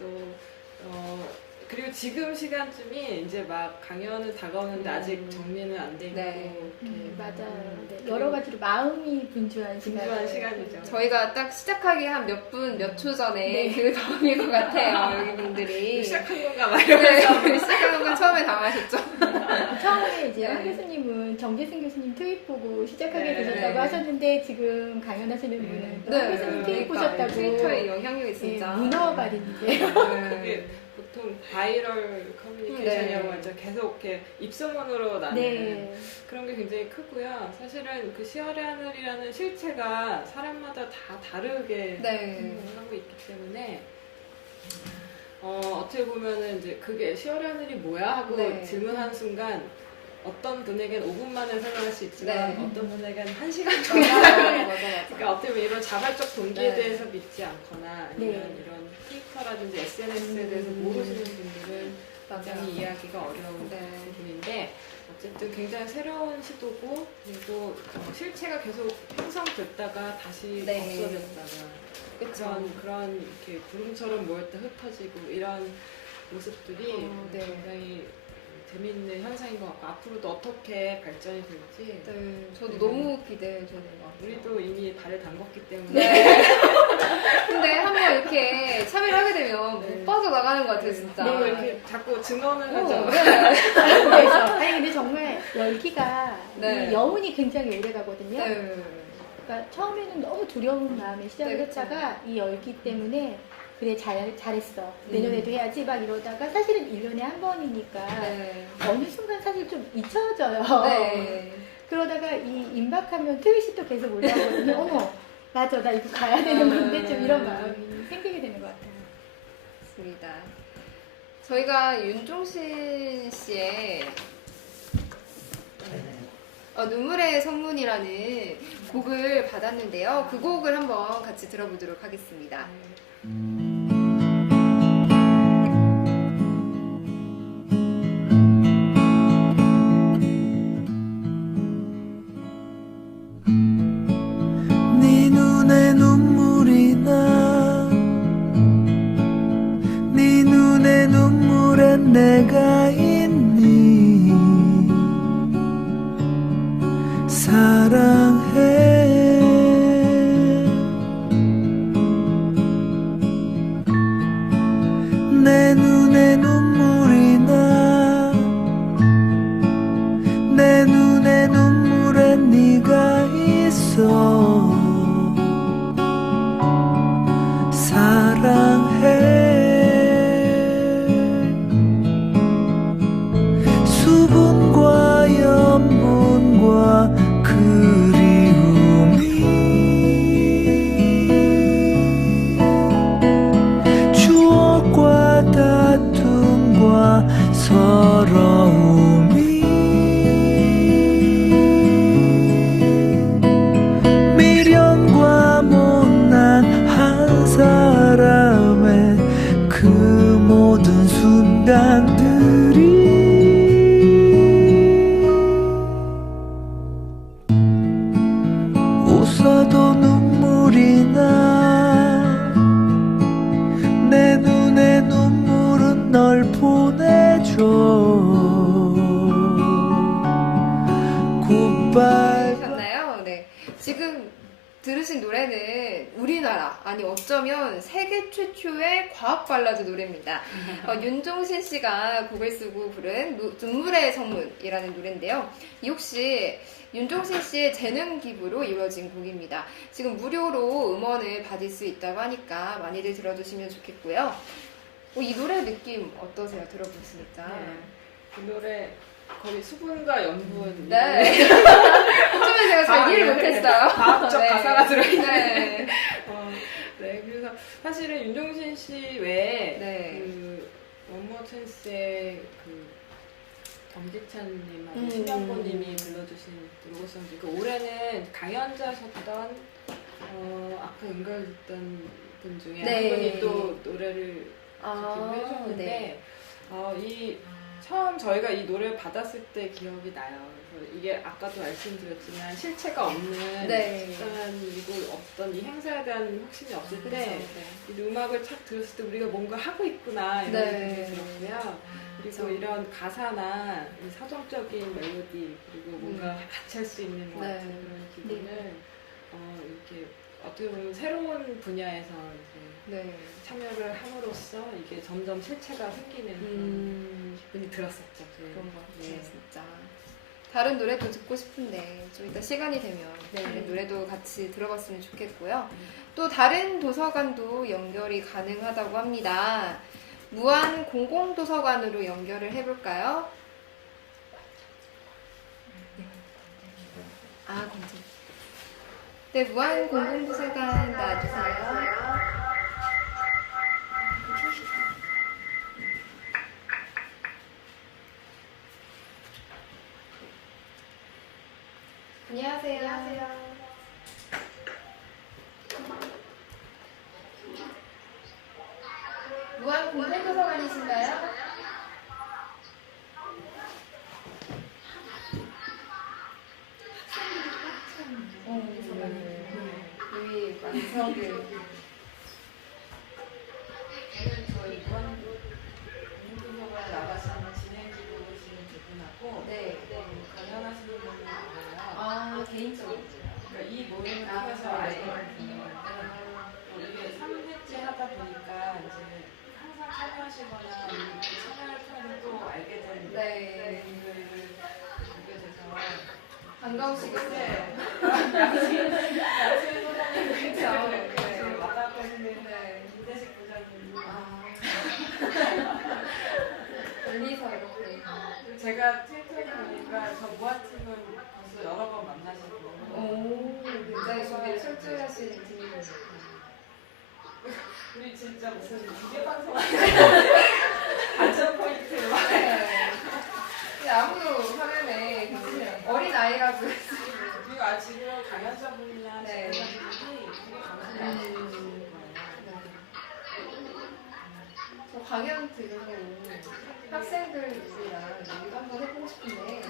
또 그리고 지금 시간쯤이 이제 막 강연은 다가오는데 아직 정리는 안 돼 있고 네. 이렇게 맞아요. 네, 여러 가지로 마음이 분주한 분주한 시간이죠. 저희가 딱 시작하기 한 몇 분, 몇 초 전에 네. 그 다음인 것 같아요. 여기 분들이. 시작한 건가 막 네, 이러면서 시작한 건 처음에 당하셨죠. 처음에 이제 네. 황 교수님은 정재승 교수님 트윗 보고 시작하게 네. 되셨다고 네. 하셨는데 지금 강연하시는 분은 또 황 교수님 트윗 보셨다고 트위터의 영향력이 네, 진짜. 문어발인데 그게 보통 바이럴 커뮤니케이션이라고 하죠. 계속 이렇게 입소문으로 나는 네. 그런 게 굉장히 크고요. 사실은 그 시월의 하늘이라는 실체가 사람마다 다 다르게 네. 하고 있기 때문에 어떻게 보면은 이제 그게 시월의 하늘이 뭐야 하고 네. 질문한 순간 어떤 분에겐 5분 만에 설명할 수 있지만 네. 어떤 분에겐 1시간 맞아, 정도 맞아. 그러니까 어떻게 보면 이런 자발적 동기에 네. 대해서 믿지 않거나 아니면 네. 이런 트위터라든지 SNS에 대해서 모르시는 분들은 굉장히 이해하기가 어려운 네. 부분인데 어쨌든 굉장히 새로운 시도고 그리고 실체가 계속 형성됐다가 다시 네. 없어졌다가 그쵸. 그런 이렇게 구름처럼 모였다 흩어지고 이런 모습들이 네. 굉장히 재미있는 현상인 것 같고 앞으로도 어떻게 발전이 될지 네, 저도 너무 기대되는 것 같아요. 우리도 이미 발을 담궜기 때문에 네. 근데 한번 이렇게 참여를 하게 되면 못 빠져나가는 것 같아요, 진짜. 네, 이렇게 자꾸 증언을 하죠. 네. 그래서 아니 근데 정말 열기가 네. 이 여운이 굉장히 오래 가거든요. 네. 그러니까 처음에는 너무 두려운 마음에 시작을 네, 그쵸. 했다가 이 열기 때문에 그래 잘했어 내년에도 해야지 막 이러다가 사실은 1년에 한 번이니까 네. 어느 순간 사실 좀 잊혀져요. 네. 그러다가 이 임박하면 트윗이 또 계속 올라오거든요. 어머 맞아 나 이거 가야 되는 건데 좀 이런 마음이 생기게 되는 것 같아요. 맞습니다. 저희가 윤종신 씨의 눈물의 성문이라는 곡을 받았는데요. 그 곡을 한번 같이 들어보도록 하겠습니다. 네 눈에 눈물이 나 네 눈에 눈물엔 내가 있니 사랑해 내 눈에 눈물이 나 내 눈에 눈물엔 네가 있어 사랑해 수분과 염분과 그리움이 추억과 다툼과 서러움이 미련과 못난 한 사람의 그 모든 순간들이 웃어도 눈물이 나 내 눈에 눈물은 널 보내줘 굿바이 들으셨나요? 네. 지금 들으신 노래는 우리나라, 아니 어쩌면 세계 최초의 과학 발라드 노래입니다. 윤종신 씨가 곡을 쓰고 부른 눈물의 성문이라는 노래인데요. 이 혹시 윤종신 씨의 재능 기부로 이루어진 곡입니다. 지금 무료로 음원을 받을 수 있다고 하니까 많이들 들어주시면 좋겠고요. 이 노래 느낌 어떠세요? 들어보시니까. 그 노래 거기 수분과 염분 네. 처음에 제가 잘 이해를 못했어요. 과학적 네. 가사가 들어있는 네. 네, 그래서 사실은 윤종신 씨 외에 네. 그 원모 찬스의 그 정지찬님하고 신영보님이 불러주신 로고송지. 그 올해는 강연자셨던 아까 연결됐던 분 중에 네. 한 분이 또 노래를 아, 해줬는데 네. 이 처음 저희가 이 노래를 받았을 때 기억이 나요. 그래서 이게 아까도 말씀드렸지만 실체가 없는 네. 집단이고 어떤 이 행사에 대한 확신이 없을 때 이 음악을 착 들었을 때 우리가 뭔가 하고 있구나 이런 네. 느낌이 들었고요. 그리고 그렇죠. 이런 가사나 이 서정적인 멜로디 그리고 뭔가 같이 할 수 있는 것 네. 같은 그런 기분을 이렇게 어떻게 보면 새로운 분야에서 이제 네. 참여를 함으로써 이게 점점 실체가 생기는 그런 기분이 들었었죠. 네. 그런 것 같아요, 네. 진짜. 다른 노래도 듣고 싶은데 좀 이따 시간이 되면 다른 노래도 같이 들어봤으면 좋겠고요. 또 다른 도서관도 연결이 가능하다고 합니다. 무한 공공도서관으로 연결을 해볼까요? 아, 괜찮아요. 네, 무한 공공도서관 나와주세요. 안녕하세요. 무한 공공도서관이신가요? 여기 완성을 저희 무한도서관 나가시는 진행기구이신 분하고 네. 강연하시는 분이 있고요. 아, 개인적으로. 그러니까 이 모임을 통해서 알게 됐는데 이게 3회째 하다 보니까 이제 항상 참여하시거나 아니면 참여를 통해서 또 알게 된 네. 분들을 보게 돼서 반가우시겠어요. 양수인 소장님 그쵸. 네. 왔다 갔다 하시는 네. 김대식 부장님 아. 멀리서 이렇게. 제가 트위터에 보니까 저 무한팀은 벌써 여러 번 만나시고 오, 굉장히 준비를 철저히 하시는 팀이군요. 우리 진짜 무슨 기계 방송 안전 포인트로 네. 근데 아무도 화면에 어린 아이라고. 그리고 지금 강연자분이나 네. 지도자분이 되게 감사해 하시는 거예요. 저 강연 들으러 학생들이랑 얘기도 한번 해보고 싶은데.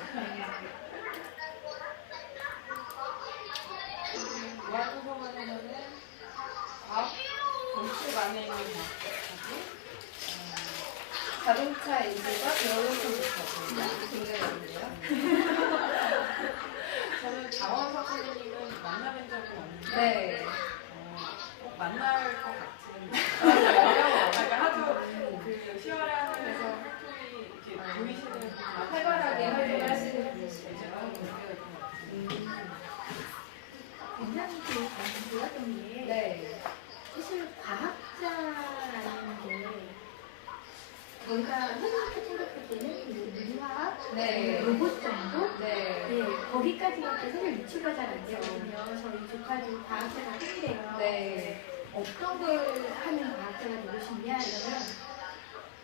무한도서관에서는 과학 건축 안에 있는 과학까지 자동차 인증과 배우로서부터 굉장히 많네요. 저는 장원석 선생님은 만나뵌 적은 없는데 네. 꼭 만날 것 같은 맞아요. 그러니까 하도 그 시월의 하늘에서 활동이 이렇게 보이시는 활발하게 활동하시는 분이시죠. 굉장히 몰랐던 게 네. 사실 과학자라는 게 저희가 흔하게 생각할 때는 물리화학, 네. 로봇 정도? 네. 네, 거기까지밖에 사실 유추가 잘 안 되거든요. 저희 조카도 과학자가 생기래요. 네. 어떤 걸 하는 과학자가 되고 싶냐 이러면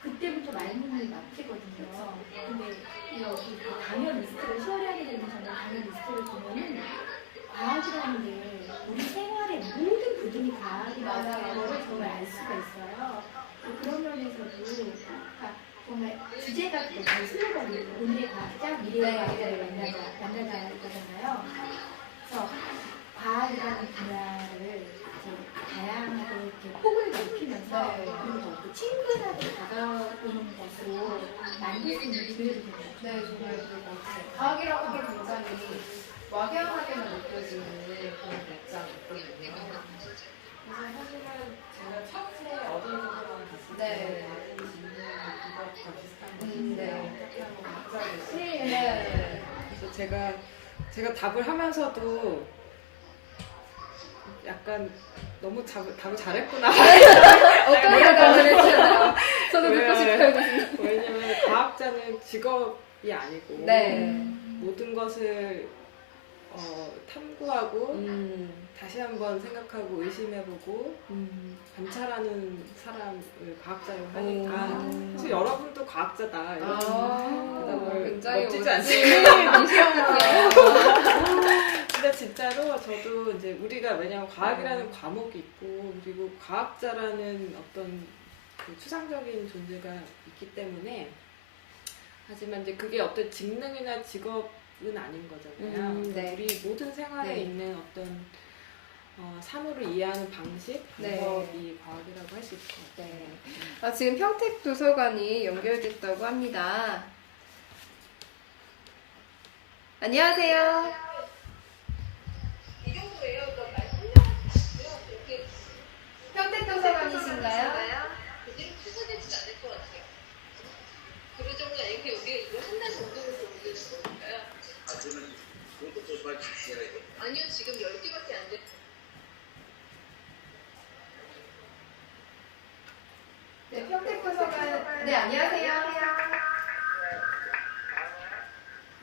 그때부터 말문이 막히거든요. 근데 여기 그 강연 리스트를 시월에 하게 되면 저는 강연 리스트를 보면은 과학이라는 게 우리 생활의 모든 부분이 과학이라는 걸 정말 알 수가 있어요. 그런 면에서도 그러니까 정말 주제가 그 슬로건이 오늘의 과학자, 미래의 과학자를 만나자 이거잖아요. 그래서 과학이라는 분야를 다양하게 이렇게 폭을 넓히면서 그리고 또 친근하게 다가오는 것으로 만들 수 있는 기회를 주는 거죠. 네, 정말 그런 것 같아요. 과학이라고 하면 굉장히 막연하게만 느껴지는 그런 입장이 있거든요. 그래서 사실은 제가 첫째 어디 도서관 갔을 네. 때 그것과 비슷한 것인데 네. 어떻게 하면 각자를 네. 그래서 제가 답을 하면서도 약간 너무 답을 잘했구나. 어떤 대답을 했잖아요. 저도 듣고 싶어요. 왜냐면 과학자는 직업이 아니고 네. 모든 것을 탐구하고 다시 한번 생각하고 의심해보고 관찰하는 사람을 과학자로 하니까 사실 여러분도 나도 과학자다 이런 아, 대답을 굉장히 멋지지 멋진 않습니까? 이시원이에요. 근데 진짜로 저도 이제 우리가 왜냐면 과학이라는 과목이 있고 그리고 과학자라는 어떤 그 추상적인 존재가 있기 때문에 하지만 이제 그게 어떤 직능이나 직업은 아닌 거잖아요. 네. 우리 모든 생활에 네. 있는 어떤 사물을 이해하는 방식, 네. 방법이 과학이라고 할 수 있을 것 같아요. 네. 아, 지금 평택도서관이 연결됐다고 합니다. 안녕하세요. 평택도서관이신가요? 그대로 투사되지 않을 것 같아요. 그럴 정도 아니고 우리가 이거 한 달 정도를 보는 거니까요. 아, 저는 공급 도서관 주시나요? 아니요, 지금 10개밖에 안 돼요. 네, 평택도서관. 네, 안녕하세요.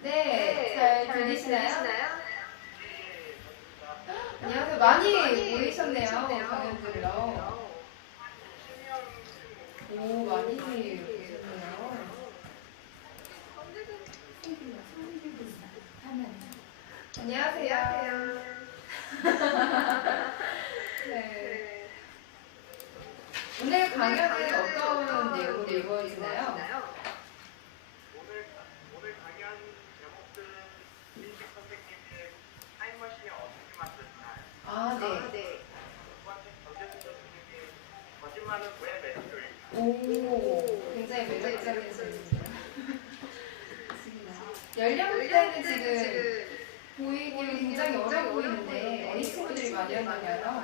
네, 잘 들리시나요? 안녕하세요. 많이 모이셨네요, 강연 들으러. 오, 많이 모이셨네요. 안녕하세요. 네. 오늘 강연은 어떤 내용으로 이루어지나요? 오늘 강연 제목들은 민식 선생님의 타임머신이 어떻게 만들었나요? 아, 네. 두 번째 정재승 교수님이 거짓말은 왜 매력적일까요? 오, 굉장히 매력적인 질문이네요. 연령대는 지금 보이기는 굉장히 어려 보이는데 어린 친구들이 많이 왔나요? 학생들 한번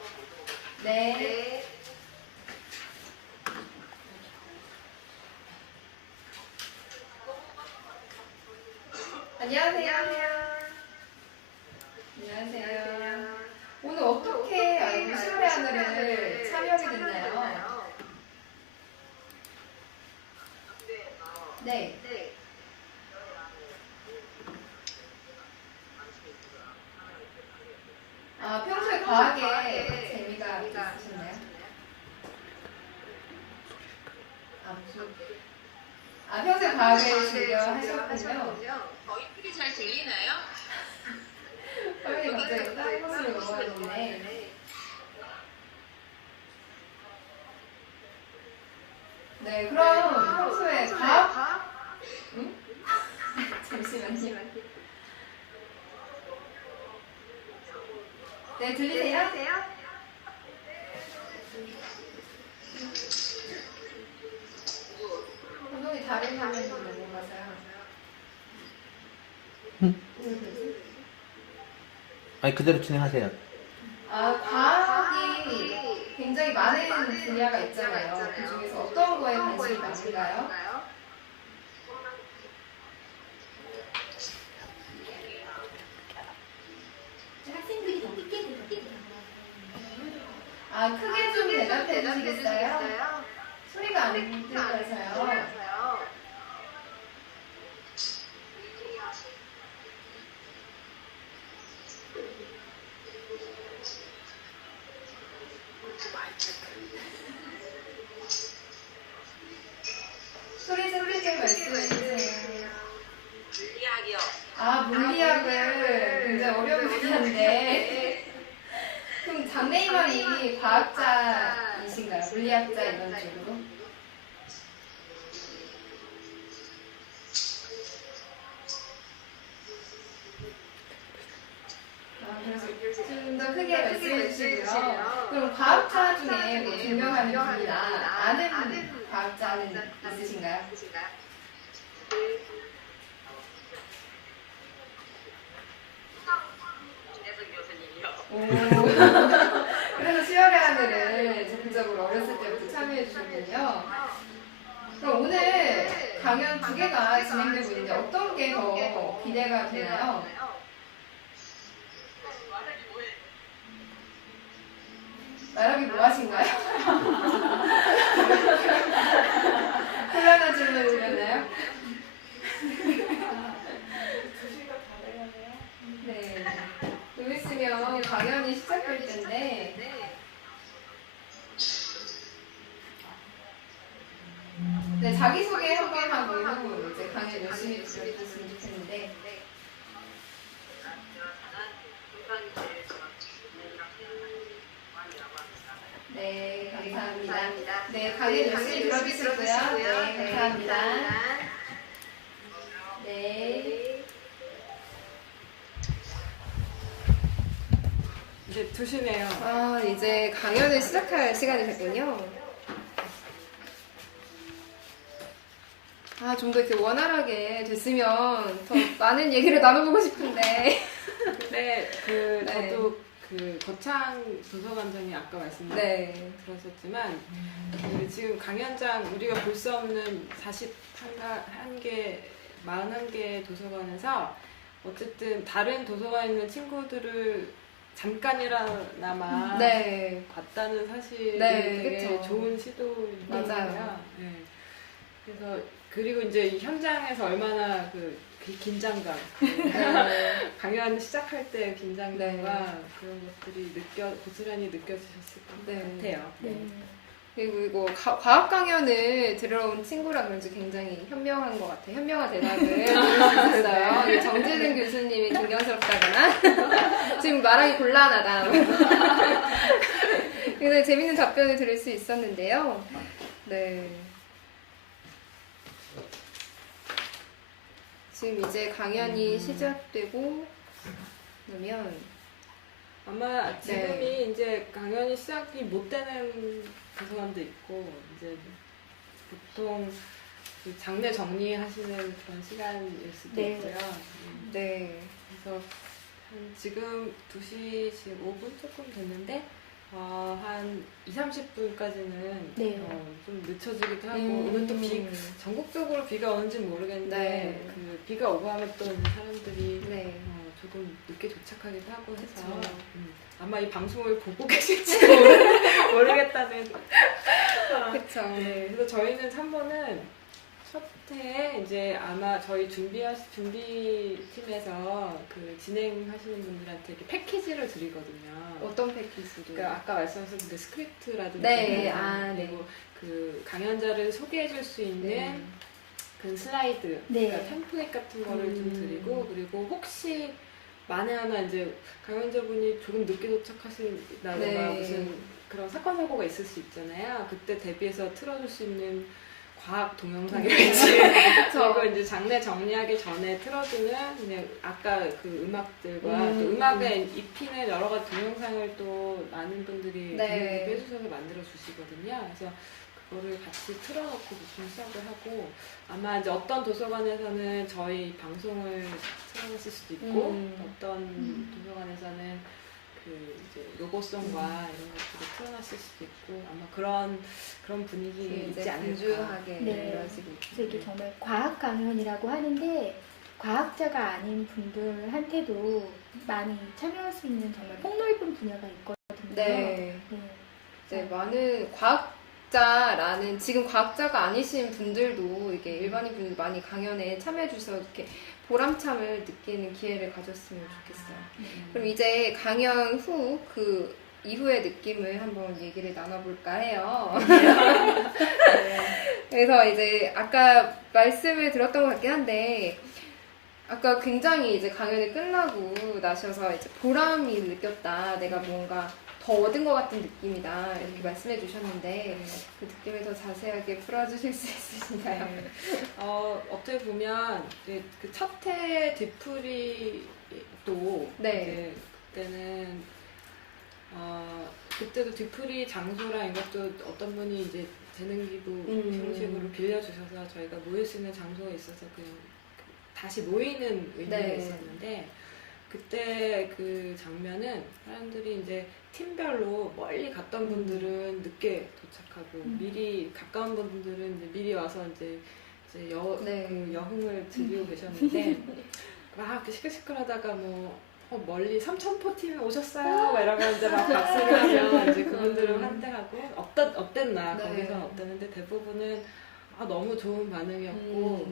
모셔보겠습니다. 네. 안녕하세요. 안녕하세요. 오늘 어떻게 알고 시골의 하늘을 참여하게 됐나요? 네. 아, 평소에 과학에 재미가 있으셨나요? 평소에 과학을 즐겨 하셨군요. 저희 소리 잘 들리나요? 빨리 갑자기 다른 곳으로 넘어가겠네. 네, 그럼 평소에 과학? 응? 잠시만요. 네, 들리세요? 감독이 다른 화면으로 넘어가서요. 아니 그대로 진행하세요. 과학이 굉장히 많은 분야가 있잖아요. 그 중에서 어떤 거에 관심이 많은가요? 학생들이 더 크게 들어요. 크게 좀 대답해 주시겠어요? 소리가 안 들려서요. 소리 좀 크게 말씀해 주세요. 물리학이요. 물리학을 굉장히 어려운 분야인데 그럼 장래희망이 과학자이신가요? 물리학자 이런 식으로? 그래서 좀 더 크게 말씀해 주시고요. 그럼 과학자 중에 뭐 존경하는 분이나 아는 과학자는 있으신가요? 그래서 시월의 하늘을 적극적으로 어렸을 때부터 참여해 주셨군요. 그럼 오늘 강연 2개가 진행되고 있는데 어떤 게 더 기대가 되나요? 말하기 뭐 하신가요? 혼란한 질문이었나요? 네. 좀 있으면 강연이 시작될 텐데 네, 자기소개 한번 하고 이제 강연 열심히 들어주셨으면 좋겠는데. 네, 감사합니다. 네, 강연 열심히 들어주시고요. 네, 감사합니다. 네. 이제 2시네요. 아, 이제 강연을 시작할 시간이 됐군요. 아, 좀 더 이렇게 원활하게 됐으면 더 많은 얘기를 나눠보고 싶은데. 네, 네. 저도 그 거창 도서관장이 아까 말씀 네. 들었었지만 그 지금 강연장 우리가 볼 수 없는 41개, 41개 도서관에서 어쨌든 다른 도서관에 있는 친구들을 잠깐이라나마 네. 봤다는 사실이 네, 되게 그쵸. 좋은 시도인 것 맞아요. 같아요. 네. 그래서 그리고 이제 이 현장에서 얼마나 그 긴장감, 네. 강연 시작할 때 긴장감과 네. 그런 것들이 고스란히 느껴지셨을 것 네. 같아요. 그리고 이거 과학 강연을 들어온 친구라 그런지 굉장히 현명한 것 같아요. 현명한 대답을 들을 수 있었어요. 이 정재승 교수님이 존경스럽다거나 지금 말하기 곤란하다. 굉장히 재밌는 답변을 들을 수 있었는데요. 네. 지금 이제 강연이 시작되고 그러면 아마 지금이 네. 이제 강연이 시작이 못 되는 도서관도 있고 이제 보통 그 장례 정리하시는 그런 시간일 수도 네. 있고요. 네. 그래서 지금 2시 지금 5분 조금 됐는데 한 20-30분까지는 네. 좀 늦춰지기도 하고 오늘 또 전국적으로 비가 오는지 모르겠는데 네. 그 비가 오고 하면 또 이제 사람들이 네. 조금 늦게 도착하기도 하고 해서 그쵸. 아마 이 방송을 보고 계실지 모르겠다는 그쵸. 네, 그래서 저희는 3번은 첫 해에 이제 아마 저희 준비팀에서 그 진행하시는 분들한테 이렇게 패키지를 드리거든요. 어떤 패키지를? 그러니까 아까 말씀하신 그 스크립트라든지 네, 아, 네. 그리고 그 강연자를 소개해줄 수 있는 네. 그 슬라이드, 네. 그러니까 템플릿 같은 거를 좀 드리고 그리고 혹시 만에 하나 이제 강연자분이 조금 늦게 도착하신다거나 네. 무슨 그런 사건 사고가 있을 수 있잖아요. 그때 대비해서 틀어줄 수 있는 과학 동영상이랄지 그리고 이제 장례 정리하기 전에 틀어주는 그냥 아까 그 음악들과 또 음악에 입히는 여러 가지 동영상을 또 많은 분들이 네. 해주셔서 만들어 주시거든요. 그래서 그거를 같이 틀어놓고 보통 시작을 하고 아마 이제 어떤 도서관에서는 저희 방송을 틀어놨을 수도 있고 어떤 도서관에서는 그 이제 로고송과 이런 것들을 틀어놨을 수도 있고 아마 그런 분위기 있지 않을까. 분주하게 네. 이루어지고 그래서 이게 정말 과학 강연이라고 하는데 과학자가 아닌 분들한테도 많이 참여할 수 있는 정말 폭넓은 분야가 있거든요. 네. 네. 네, 많은 과학자라는 지금 과학자가 아니신 분들도 이게 일반인 분들 많이 강연에 참여해 주셔서 이렇게 보람참을 느끼는 기회를 가졌으면 좋겠어요. 그럼 이제 강연 후 그 이후의 느낌을 한번 얘기를 나눠볼까 해요. 그래서 이제 아까 말씀을 들었던 것 같긴 한데 아까 굉장히 이제 강연이 끝나고 나셔서 이제 보람이 느꼈다. 내가 뭔가 더 얻은 것 같은 느낌이다. 이렇게 말씀해 주셨는데 그 느낌을 더 자세하게 풀어주실 수 있으신가요? 네. 어떻게 보면 그 첫 해 뒤풀이도 네. 이제 그때는 그때도 뒤풀이 장소랑 이것도 어떤 분이 이제 재능기부 형식으로 빌려주셔서 저희가 모일 수 있는 장소가 있어서 그냥 다시 모이는 의미가 네. 있었는데 그때 그 장면은 사람들이 이제 팀별로 멀리 갔던 분들은 늦게 도착하고 미리 가까운 분들은 이제 미리 와서 이제 네. 그 여흥을 즐기고 계셨는데 막 이렇게 시끌시끌하다가 멀리 삼천포 팀 오셨어요 막 이러면 이제 막 박수를 하면 이제 그분들은 환대하고 어땠나 네. 거기서 어땠는데 대부분은 너무 좋은 반응이었고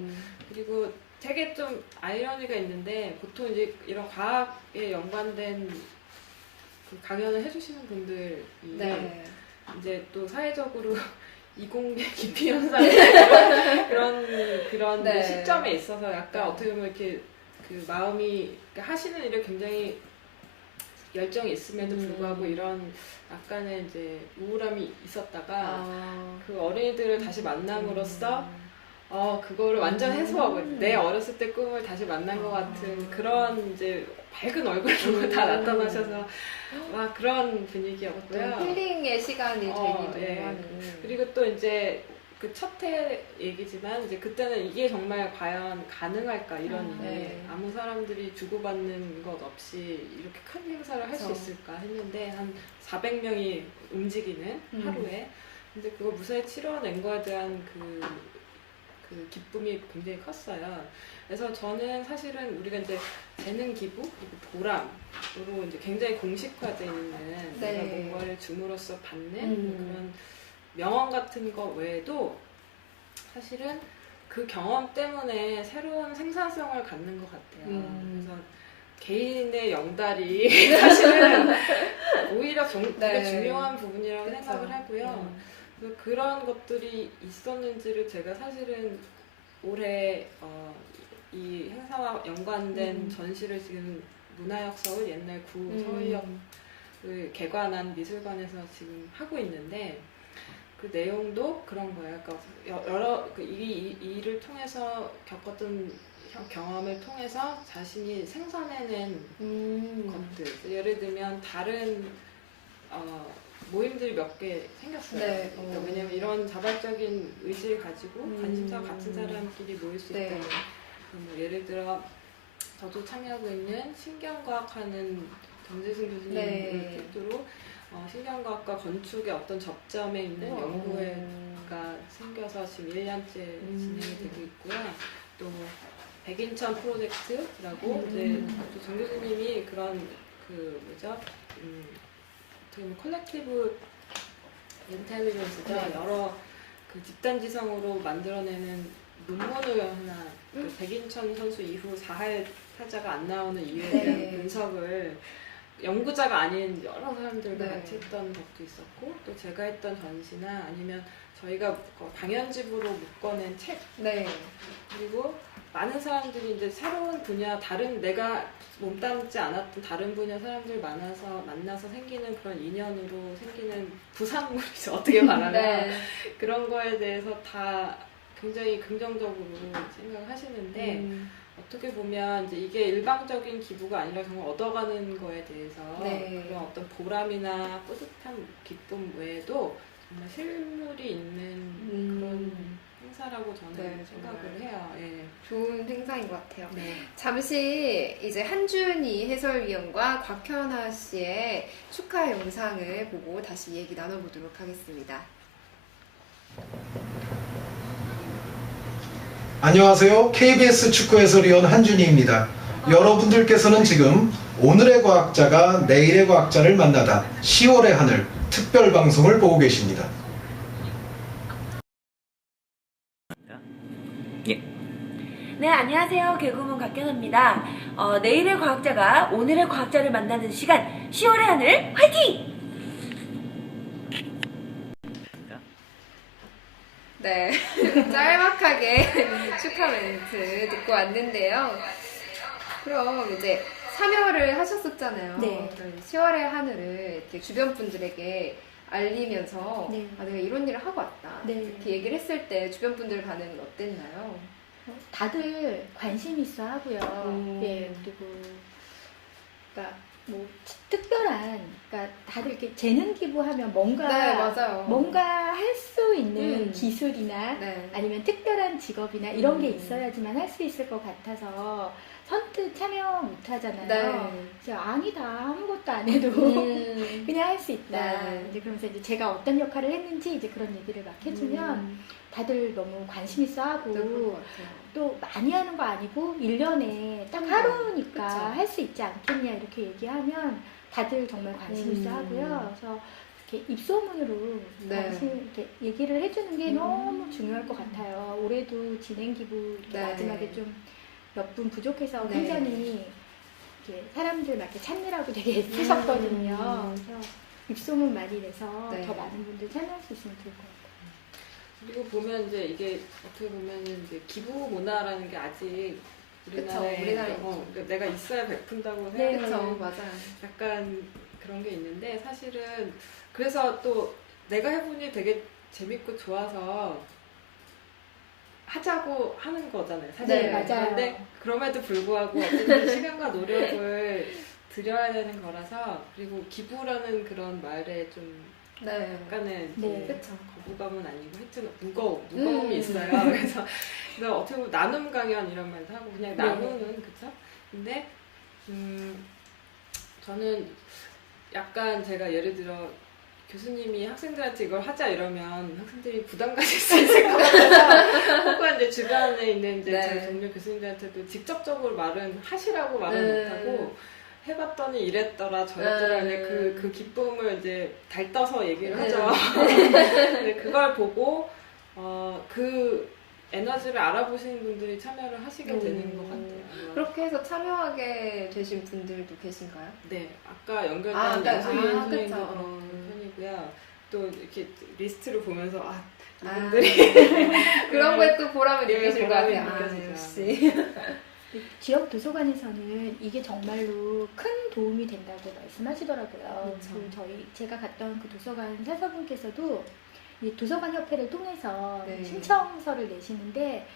그리고 되게 좀 아이러니가 있는데 보통 이제 이런 과학에 연관된 그 강연을 해주시는 분들이 네. 이제 또 사회적으로 이공계 기피 현상 그런 네. 시점에 있어서 약간 네. 어떻게 보면 이렇게 그 마음이 그러니까 하시는 일에 굉장히 열정이 있음에도 불구하고 이런 약간의 이제 우울함이 있었다가 그 어린이들을 다시 만남으로써 그거를 완전 해소하고 내 어렸을 때 꿈을 다시 만난 것 같은 그런 이제 밝은 얼굴로 다 나타나셔서 막 그런 분위기였고요. 힐링의 시간이 되기도 예. 하는. 그리고 또 이제 그 첫 해 얘기지만 이제 그때는 이게 정말 과연 가능할까 이런 일이 네. 아무 사람들이 주고받는 것 없이 이렇게 큰 행사를 할 수 그렇죠. 있을까 했는데 한 400명이 움직이는 하루에 근데 그걸 무사히 치러낸 거에 대한 그 기쁨이 굉장히 컸어요. 그래서 저는 사실은 우리가 이제 재능 기부 그리고 보람으로 이제 굉장히 공식화되어 있는 내가 뭔가를 줌으로써 받는 그런 명언 같은 거 외에도 사실은 그 경험 때문에 새로운 생산성을 갖는 것 같아요. 그래서 개인의 영달이 사실은 오히려 되게 중요한 부분이라고 생각을 하고요. 그래서 그런 것들이 있었는지를 제가 사실은 올해 이 행사와 연관된 전시를 지금 문화역 서울 옛날 구 서울역을 개관한 미술관에서 지금 하고 있는데 그 내용도 그런 거예요. 그러니까 여러 이 일을 통해서 겪었던 경험을 통해서 자신이 생산해낸 것들. 예를 들면 다른 모임들이 몇 개 생겼어요. 네. 그러니까 왜냐면 이런 자발적인 의지를 가지고 관심사가 같은 사람끼리 모일 수 있다면 뭐 예를 들어 저도 참여하고 있는 신경과학하는 정재승 교수님을 필두로 신경과학과 건축의 어떤 접점에 있는 연구회가 생겨서 지금 1년째 진행이 되고 있고요. 또 백인천 프로젝트라고 이제 또 정 교수님이 그런 그 뭐죠? 어떻게 보면 컬렉티브 인텔리전스죠. 여러 그 집단지성으로 만들어내는 논문을 하나 그 백인천 선수 이후 4할 타자가 안 나오는 이유에 대한 분석을 연구자가 아닌 여러 사람들과 같이 했던 것도 있었고 또 제가 했던 전시나 아니면 저희가 방연집으로 묶어낸 책 그리고 많은 사람들이 이제 새로운 분야 다른 내가 몸담지 않았던 다른 분야 사람들 만나서 생기는 그런 인연으로 생기는 부산물이죠. 어떻게 말하면 그런 거에 대해서 다 굉장히 긍정적으로 생각을 하시는데 어떻게 보면 이제 이게 일방적인 기부가 아니라 정말 얻어가는 거에 대해서 그런 어떤 보람이나 뿌듯한 기쁨 외에도 정말 실물이 있는 그런 행사라고 저는 생각을 해요. 예. 좋은 행사인 것 같아요. 잠시 이제 한준희 해설위원과 곽현아 씨의 축하 영상을 보고 다시 얘기 나눠보도록 하겠습니다. 안녕하세요. KBS 축구 해설위원 한준희입니다. 여러분들께서는 지금 오늘의 과학자가 내일의 과학자를 만나다 10월의 하늘 특별 방송을 보고 계십니다. 네, 안녕하세요. 개그우먼 곽현아입니다. 내일의 과학자가 오늘의 과학자를 만나는 시간 10월의 하늘 화이팅! 네, 짤막하게 축하 멘트 듣고 왔는데요. 그럼 이제 참여를 하셨었잖아요. 10월의 하늘을 이렇게 주변 분들에게 알리면서 아, 내가 이런 일을 하고 왔다. 이렇게 얘기를 했을 때 주변 분들 반응은 어땠나요? 다들 관심 있어 하고요. 예, 그리고 그러니까 뭐 특별한 그러니까 다들 이렇게 재능 기부하면 뭔가 할 수 있는 기술이나 아니면 특별한 직업이나 이런 게 있어야지만 할 수 있을 것 같아서 선뜻 참여 못 하잖아요. 그래서 아니다 아무것도 안 해도 그냥 할 수 있다. 이제 그러면서 이제 제가 어떤 역할을 했는지 이제 그런 얘기를 막 해주면 다들 너무 관심 있어 하고 또 많이 하는 거 아니고 1년에 딱 하루니까 할 수 있지 않겠냐 이렇게 얘기하면 다들 정말 관심 있어 하고요. 그래서 이렇게 입소문으로 이렇게 얘기를 해주는 게 너무 중요할 것 같아요. 올해도 진행 기부 마지막에 좀 몇 분 부족해서 굉장히 이렇게 사람들 막 이렇게 찾느라고 되게 애쓰셨거든요. 그래서 입소문 많이 내서 더 많은 분들 참여할 수 있으면 좋을 것 같아요. 그리고 보면 이제 이게 어떻게 보면은 이제 기부 문화라는 게 아직 우리나라에 우리나라에 그러니까 내가 있어야 베푼다고 네, 생각하는 맞아요. 약간 그런 게 있는데 사실은 그래서 또 내가 해보니 되게 재밌고 좋아서 하자고 하는 거잖아요. 사실. 네, 맞아요. 그런데 그럼에도 불구하고 어쨌든 시간과 노력을 들여야 되는 거라서 그리고 기부라는 그런 말에 좀 네. 약간의 네. 그쵸. 거부감은 아니고 하여튼 무거움이 있어요. 그래서 어떻게 보면 나눔 강연 이런 말도 하고 그냥 나누는 그쵸? 근데 저는 약간 제가 예를 들어 교수님이 학생들한테 이걸 하자 이러면 학생들이 부담 가질 수 있을 것 같아서 혹은 이제 주변에 있는 이제 제 동료 교수님들한테도 직접적으로 하시라고 말은 못하고 해봤더니 이랬더라 저랬더라 그 기쁨을 이제 달떠서 얘기를 하죠. 근데 그걸 보고 그 에너지를 알아보시는 분들이 참여를 하시게 되는 것 같아요. 그렇게 해서 참여하게 되신 분들도 계신가요? 네, 아까 연결된 연수인 선생님도 그런 편이고요. 또 이렇게 리스트를 보면서 이분들이 그런 거에 또 보람을 느끼실 것 보람이 같아요. 느껴지죠. 역시. 지역 도서관에서는 이게 정말로 큰 도움이 된다고 말씀하시더라고요. 제가 갔던 그 도서관 사서분께서도 이 도서관 협회를 통해서 신청서를 내시는데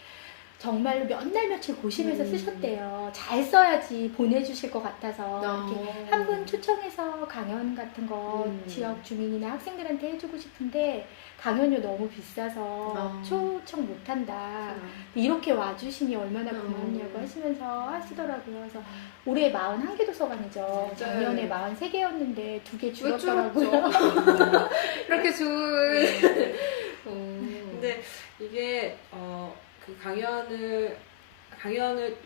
정말로 몇 날 며칠 고심해서 쓰셨대요. 잘 써야지 보내주실 것 같아서 이렇게 한 분 초청해서 강연 같은 거 지역 주민이나 학생들한테 해주고 싶은데 강연료 너무 비싸서 초청 못한다. 이렇게 와주시니 얼마나 고맙냐고 하시면서 하시더라고요. 그래서 올해 41개 도서관이죠. 작년에 43개였는데 2개 줄었더라고요. 이렇게 좋은. 근데 이게 그 강연을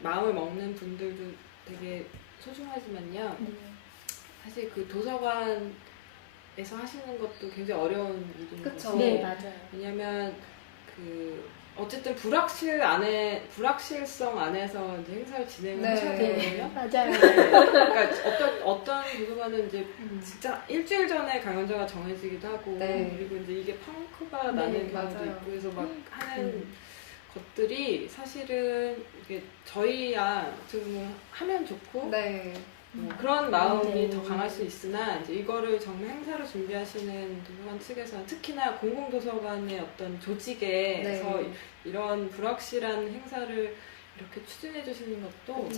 마음을 먹는 분들도 되게 소중하지만요. 사실 그 도서관에서 하시는 것도 굉장히 어려운 일인 거죠. 네, 맞아요. 왜냐면 그 어쨌든 불확실성 안에서 이제 행사를 진행을 하셔야 되거든요. 맞아요. 그러니까 어떤 도서관은 이제 진짜 일주일 전에 강연자가 정해지기도 하고 그리고 이제 이게 펑크가 나는 경우도 있고 그래서 막 하는 것들이 사실은 이게 저희야 좀 하면 좋고 그런 마음이 더 강할 수 있으나 이제 이거를 정말 행사를 준비하시는 도서관 측에서는 특히나 공공도서관의 어떤 조직에서 이런 불확실한 행사를 이렇게 추진해 주시는 것도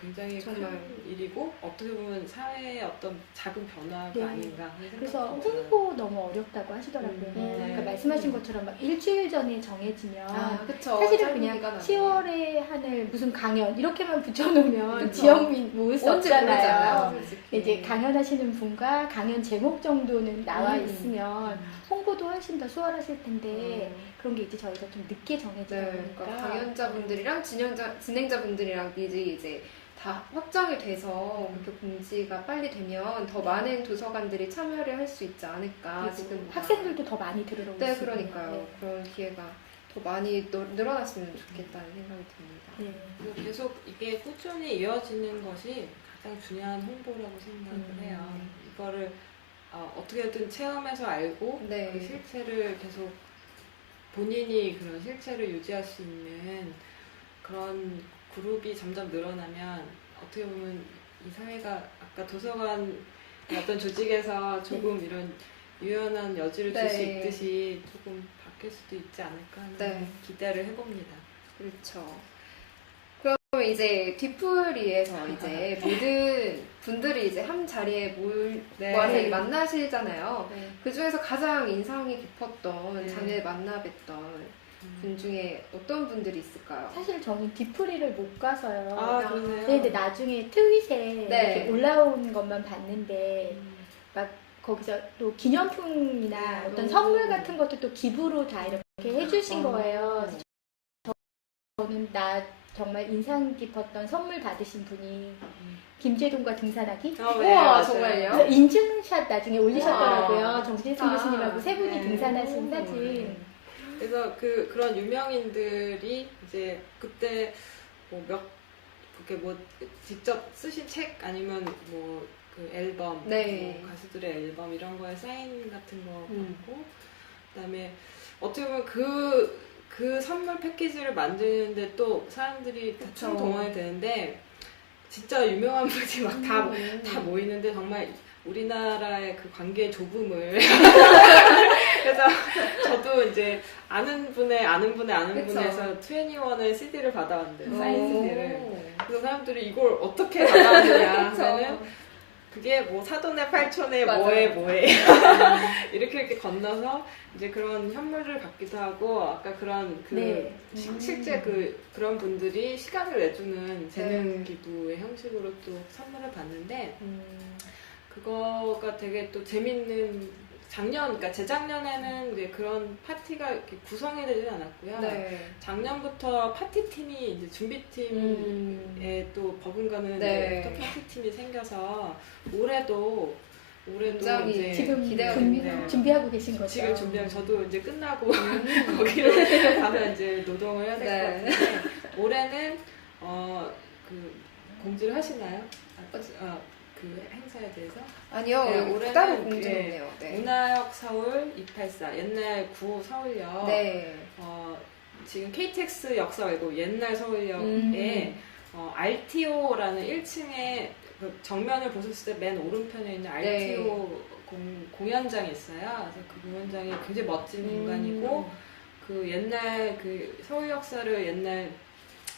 굉장히 큰 일이고 어떻게 보면 사회의 어떤 작은 변화가 아닌가. 그래서 홍보 너무 어렵다고 하시더라고요. 그러니까 말씀하신 것처럼 막 일주일 전에 정해지면 사실은 그냥 10월의 하늘 무슨 강연 이렇게만 붙여놓으면 지역민 모을 수 없잖아요. 이제 강연하시는 분과 강연 제목 정도는 나와 있으면 홍보도 훨씬 더 수월하실 텐데 그런 게 이제 저희가 좀 늦게 정해지다 보니까 강연자분들이랑 진행자분들이랑 미리 이제 다 확정이 돼서 그렇게 공지가 빨리 되면 더 많은 도서관들이 참여를 할 수 있지 않을까. 지금 학생들도 더 많이 들으러 오시고. 네, 그러니까요. 그런 기회가 더 많이 늘어났으면 좋겠다는 생각이 듭니다. 그리고 계속 이게 꾸준히 이어지는 것이 가장 중요한 홍보라고 생각을 해요. 이거를 어떻게든 체험해서 알고 그 실체를 계속 본인이 그런 실체를 유지할 수 있는 그런 그룹이 점점 늘어나면 어떻게 보면 이 사회가 아까 도서관 어떤 조직에서 조금 이런 유연한 여지를 줄 수 있듯이 조금 바뀔 수도 있지 않을까 하는 기대를 해봅니다. 그렇죠. 그러면 이제 뒤풀이에서 이제 모든 분들이 이제 한 자리에 모아서 만나시잖아요. 그 중에서 가장 인상이 깊었던 작년에 만나뵀던 분 중에 어떤 분들이 있을까요? 사실 저는 뒤풀이를 못 가서요. 그러네요. 근데 나중에 트윗에 이렇게 올라온 것만 봤는데 막 거기서 또 기념품이나 어떤 선물 같은 것도 또 기부로 다 이렇게 해주신 거예요. 저는 정말 인상 깊었던 선물 받으신 분이 김제동과 등산하기? 우와, 정말요? 인증샷 나중에 올리셨더라고요. 정진승 교수님하고 세 분이 등산하신 사진. 그래서 그런 유명인들이 이제 그때 그렇게 직접 쓰신 책 아니면 그 앨범, 가수들의 앨범 이런 거에 사인 같은 거 받고 그다음에 어떻게 보면 그 선물 패키지를 만드는데 또 사람들이 총 동원이 되는데 진짜 유명한 분이 막 다 모이는데 정말 우리나라의 그 관계의 조금을 그래서 저도 이제 아는 분에서 21의 CD를 받아왔는데 사인 CD를 그래서 사람들이 이걸 어떻게 받아왔느냐 하면은 그게 뭐 사돈의 팔촌의 뭐에 이렇게 건너서 이제 그런 현물을 받기도 하고 아까 그런 실제 그런 분들이 시간을 내주는 재능 기부의 형식으로 또 선물을 받는데 그거가 되게 또 재밌는 그러니까 재작년에는 이제 그런 파티가 이렇게 구성이 되진 않았고요. 작년부터 파티팀이 이제 준비팀에 또 버금가는 또 파티팀이 생겨서 올해도 이제 지금 기대가 됩니다. 준비하고 계신 거죠? 지금 준비하고 저도 이제 끝나고 거기로 가서 이제 노동을 해야 될 것 같은데 올해는 그 공지를 하시나요? 그 행사에 대해서? 아니요, 네, 올해는 따로 공지했네요. 문화역 서울 284 옛날 9호 서울역 지금 KTX 역사 말고 옛날 서울역에 RTO라는 1층에 그 정면을 보셨을 때 맨 오른편에 있는 RTO 공연장이 있어요. 그래서 그 공연장이 굉장히 멋진 공간이고 그 옛날 그 서울 역사를 옛날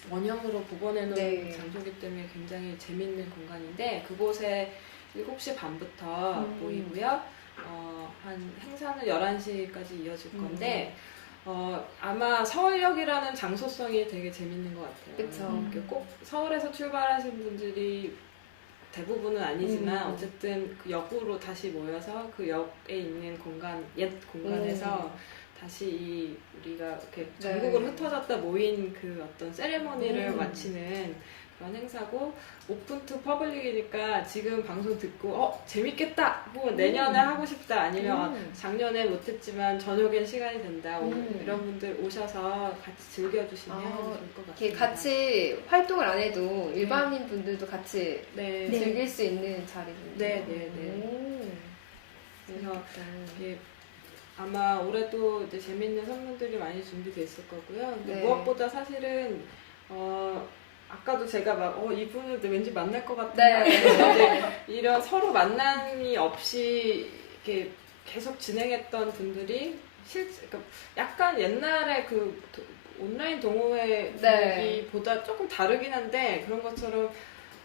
원형으로 복원해놓은 장소이기 때문에 굉장히 재밌는 공간인데 그곳에 7시 반부터 모이고요. 한 행사는 11시까지 이어질 건데 아마 서울역이라는 장소성이 되게 재밌는 것 같아요. 꼭 서울에서 출발하신 분들이 대부분은 아니지만 어쨌든 그 역으로 다시 모여서 그 역에 있는 옛 공간에서 다시 우리가 이렇게 전국으로 흩어졌다 모인 그 어떤 세레머니를 마치는 그런 행사고 오픈 투 퍼블릭이니까 지금 방송 듣고 재밌겠다 혹은 내년에 하고 싶다 아니면 작년에 못했지만 저녁엔 시간이 된다 이런 분들 오셔서 같이 즐겨주시면 좋을 것 같아요. 같이 활동을 안 해도 일반인 분들도 같이 즐길 수 있는 자리입니다. 그래서 아마 올해도 이제 재밌는 선물들이 많이 준비되어 있을 거고요. 근데 무엇보다 사실은 아까도 제가 막 이분을 왠지 만날 것 같다. 이런 서로 만남이 없이 이렇게 계속 진행했던 분들이 그러니까 약간 옛날에 그 온라인 동호회보다 조금 다르긴 한데 그런 것처럼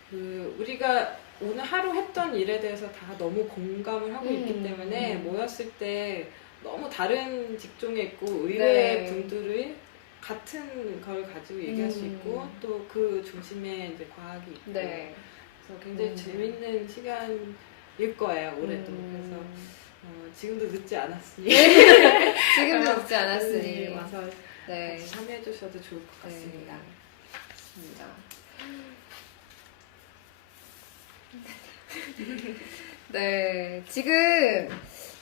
그 우리가 오늘 하루 했던 일에 대해서 다 너무 공감을 하고 있기 때문에 모였을 때 너무 다른 직종에 있고 의외의 분들이 같은 걸 가지고 얘기할 수 있고 또 그 중심에 이제 과학이 있고 그래서 굉장히 재밌는 시간일 거예요 올해도. 그래서 지금도 늦지 않았으니 와서 같이 참여해 주셔도 좋을 것 같습니다. 지금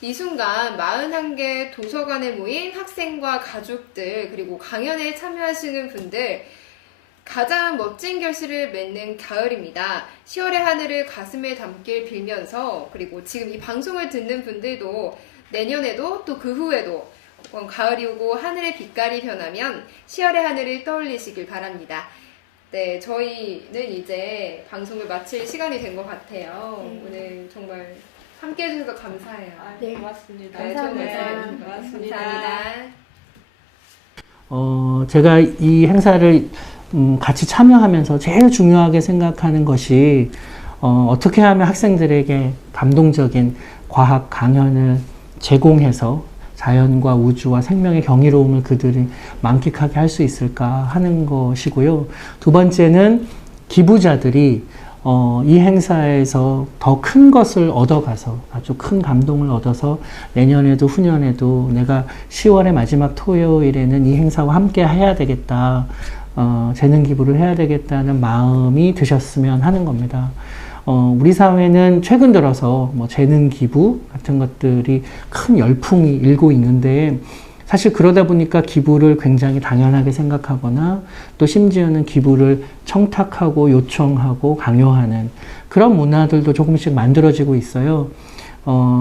이 순간 41개 도서관에 모인 학생과 가족들 그리고 강연에 참여하시는 분들 가장 멋진 결실을 맺는 가을입니다. 10월의 하늘을 가슴에 담길 빌면서 그리고 지금 이 방송을 듣는 분들도 내년에도 또 그 후에도 가을이 오고 하늘의 빛깔이 변하면 10월의 하늘을 떠올리시길 바랍니다. 저희는 이제 방송을 마칠 시간이 된 것 같아요. 오늘 정말 함께 해주셔서 감사해요. 고맙습니다. 감사합니다. 고맙습니다. 제가 이 행사를 같이 참여하면서 제일 중요하게 생각하는 것이 어떻게 하면 학생들에게 감동적인 과학 강연을 제공해서 자연과 우주와 생명의 경이로움을 그들이 만끽하게 할 수 있을까 하는 것이고요. 두 번째는 기부자들이 이 행사에서 더 큰 것을 얻어가서 아주 큰 감동을 얻어서 내년에도 후년에도 내가 10월의 마지막 토요일에는 이 행사와 함께 해야 되겠다, 재능 기부를 해야 되겠다는 마음이 드셨으면 하는 겁니다. 우리 사회는 최근 들어서 재능 기부 같은 것들이 큰 열풍이 일고 있는데 사실 그러다 보니까 기부를 굉장히 당연하게 생각하거나 또 심지어는 기부를 청탁하고 요청하고 강요하는 그런 문화들도 조금씩 만들어지고 있어요.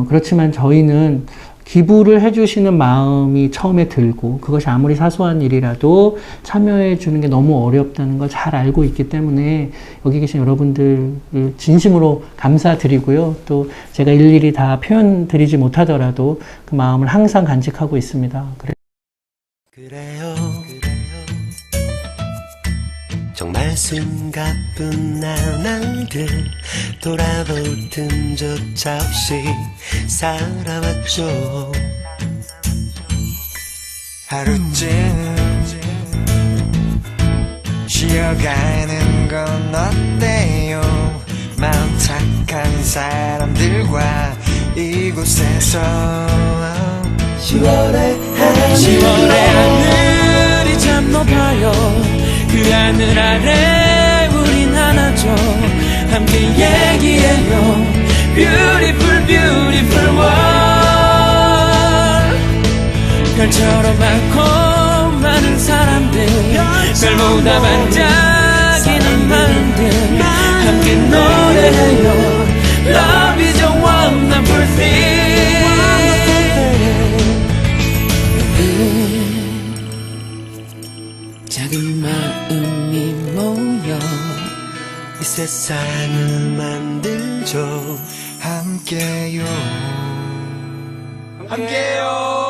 그렇지만 저희는 기부를 해주시는 마음이 처음에 들고 그것이 아무리 사소한 일이라도 참여해 주는 게 너무 어렵다는 걸 잘 알고 있기 때문에 여기 계신 여러분들 진심으로 감사드리고요. 또 제가 일일이 다 표현 드리지 못하더라도 그 마음을 항상 간직하고 있습니다. 그래요 정말 숨가쁜 나날들 돌아볼 틈조차 없이 살아왔죠. 하루쯤 쉬어가는 건 어때요? 마음 착한 사람들과 이곳에서 10월의 하늘이 참 높아요. 그 하늘 아래 우린 하나죠. 함께 얘기해요. Beautiful beautiful world. 별처럼 많고 많은 사람들 별보다 반짝이는 마음들 함께 노래해요. Love is a wonderful thing. 작은 마음이 모여 이 세상을 만들죠. 함께요. 함께요.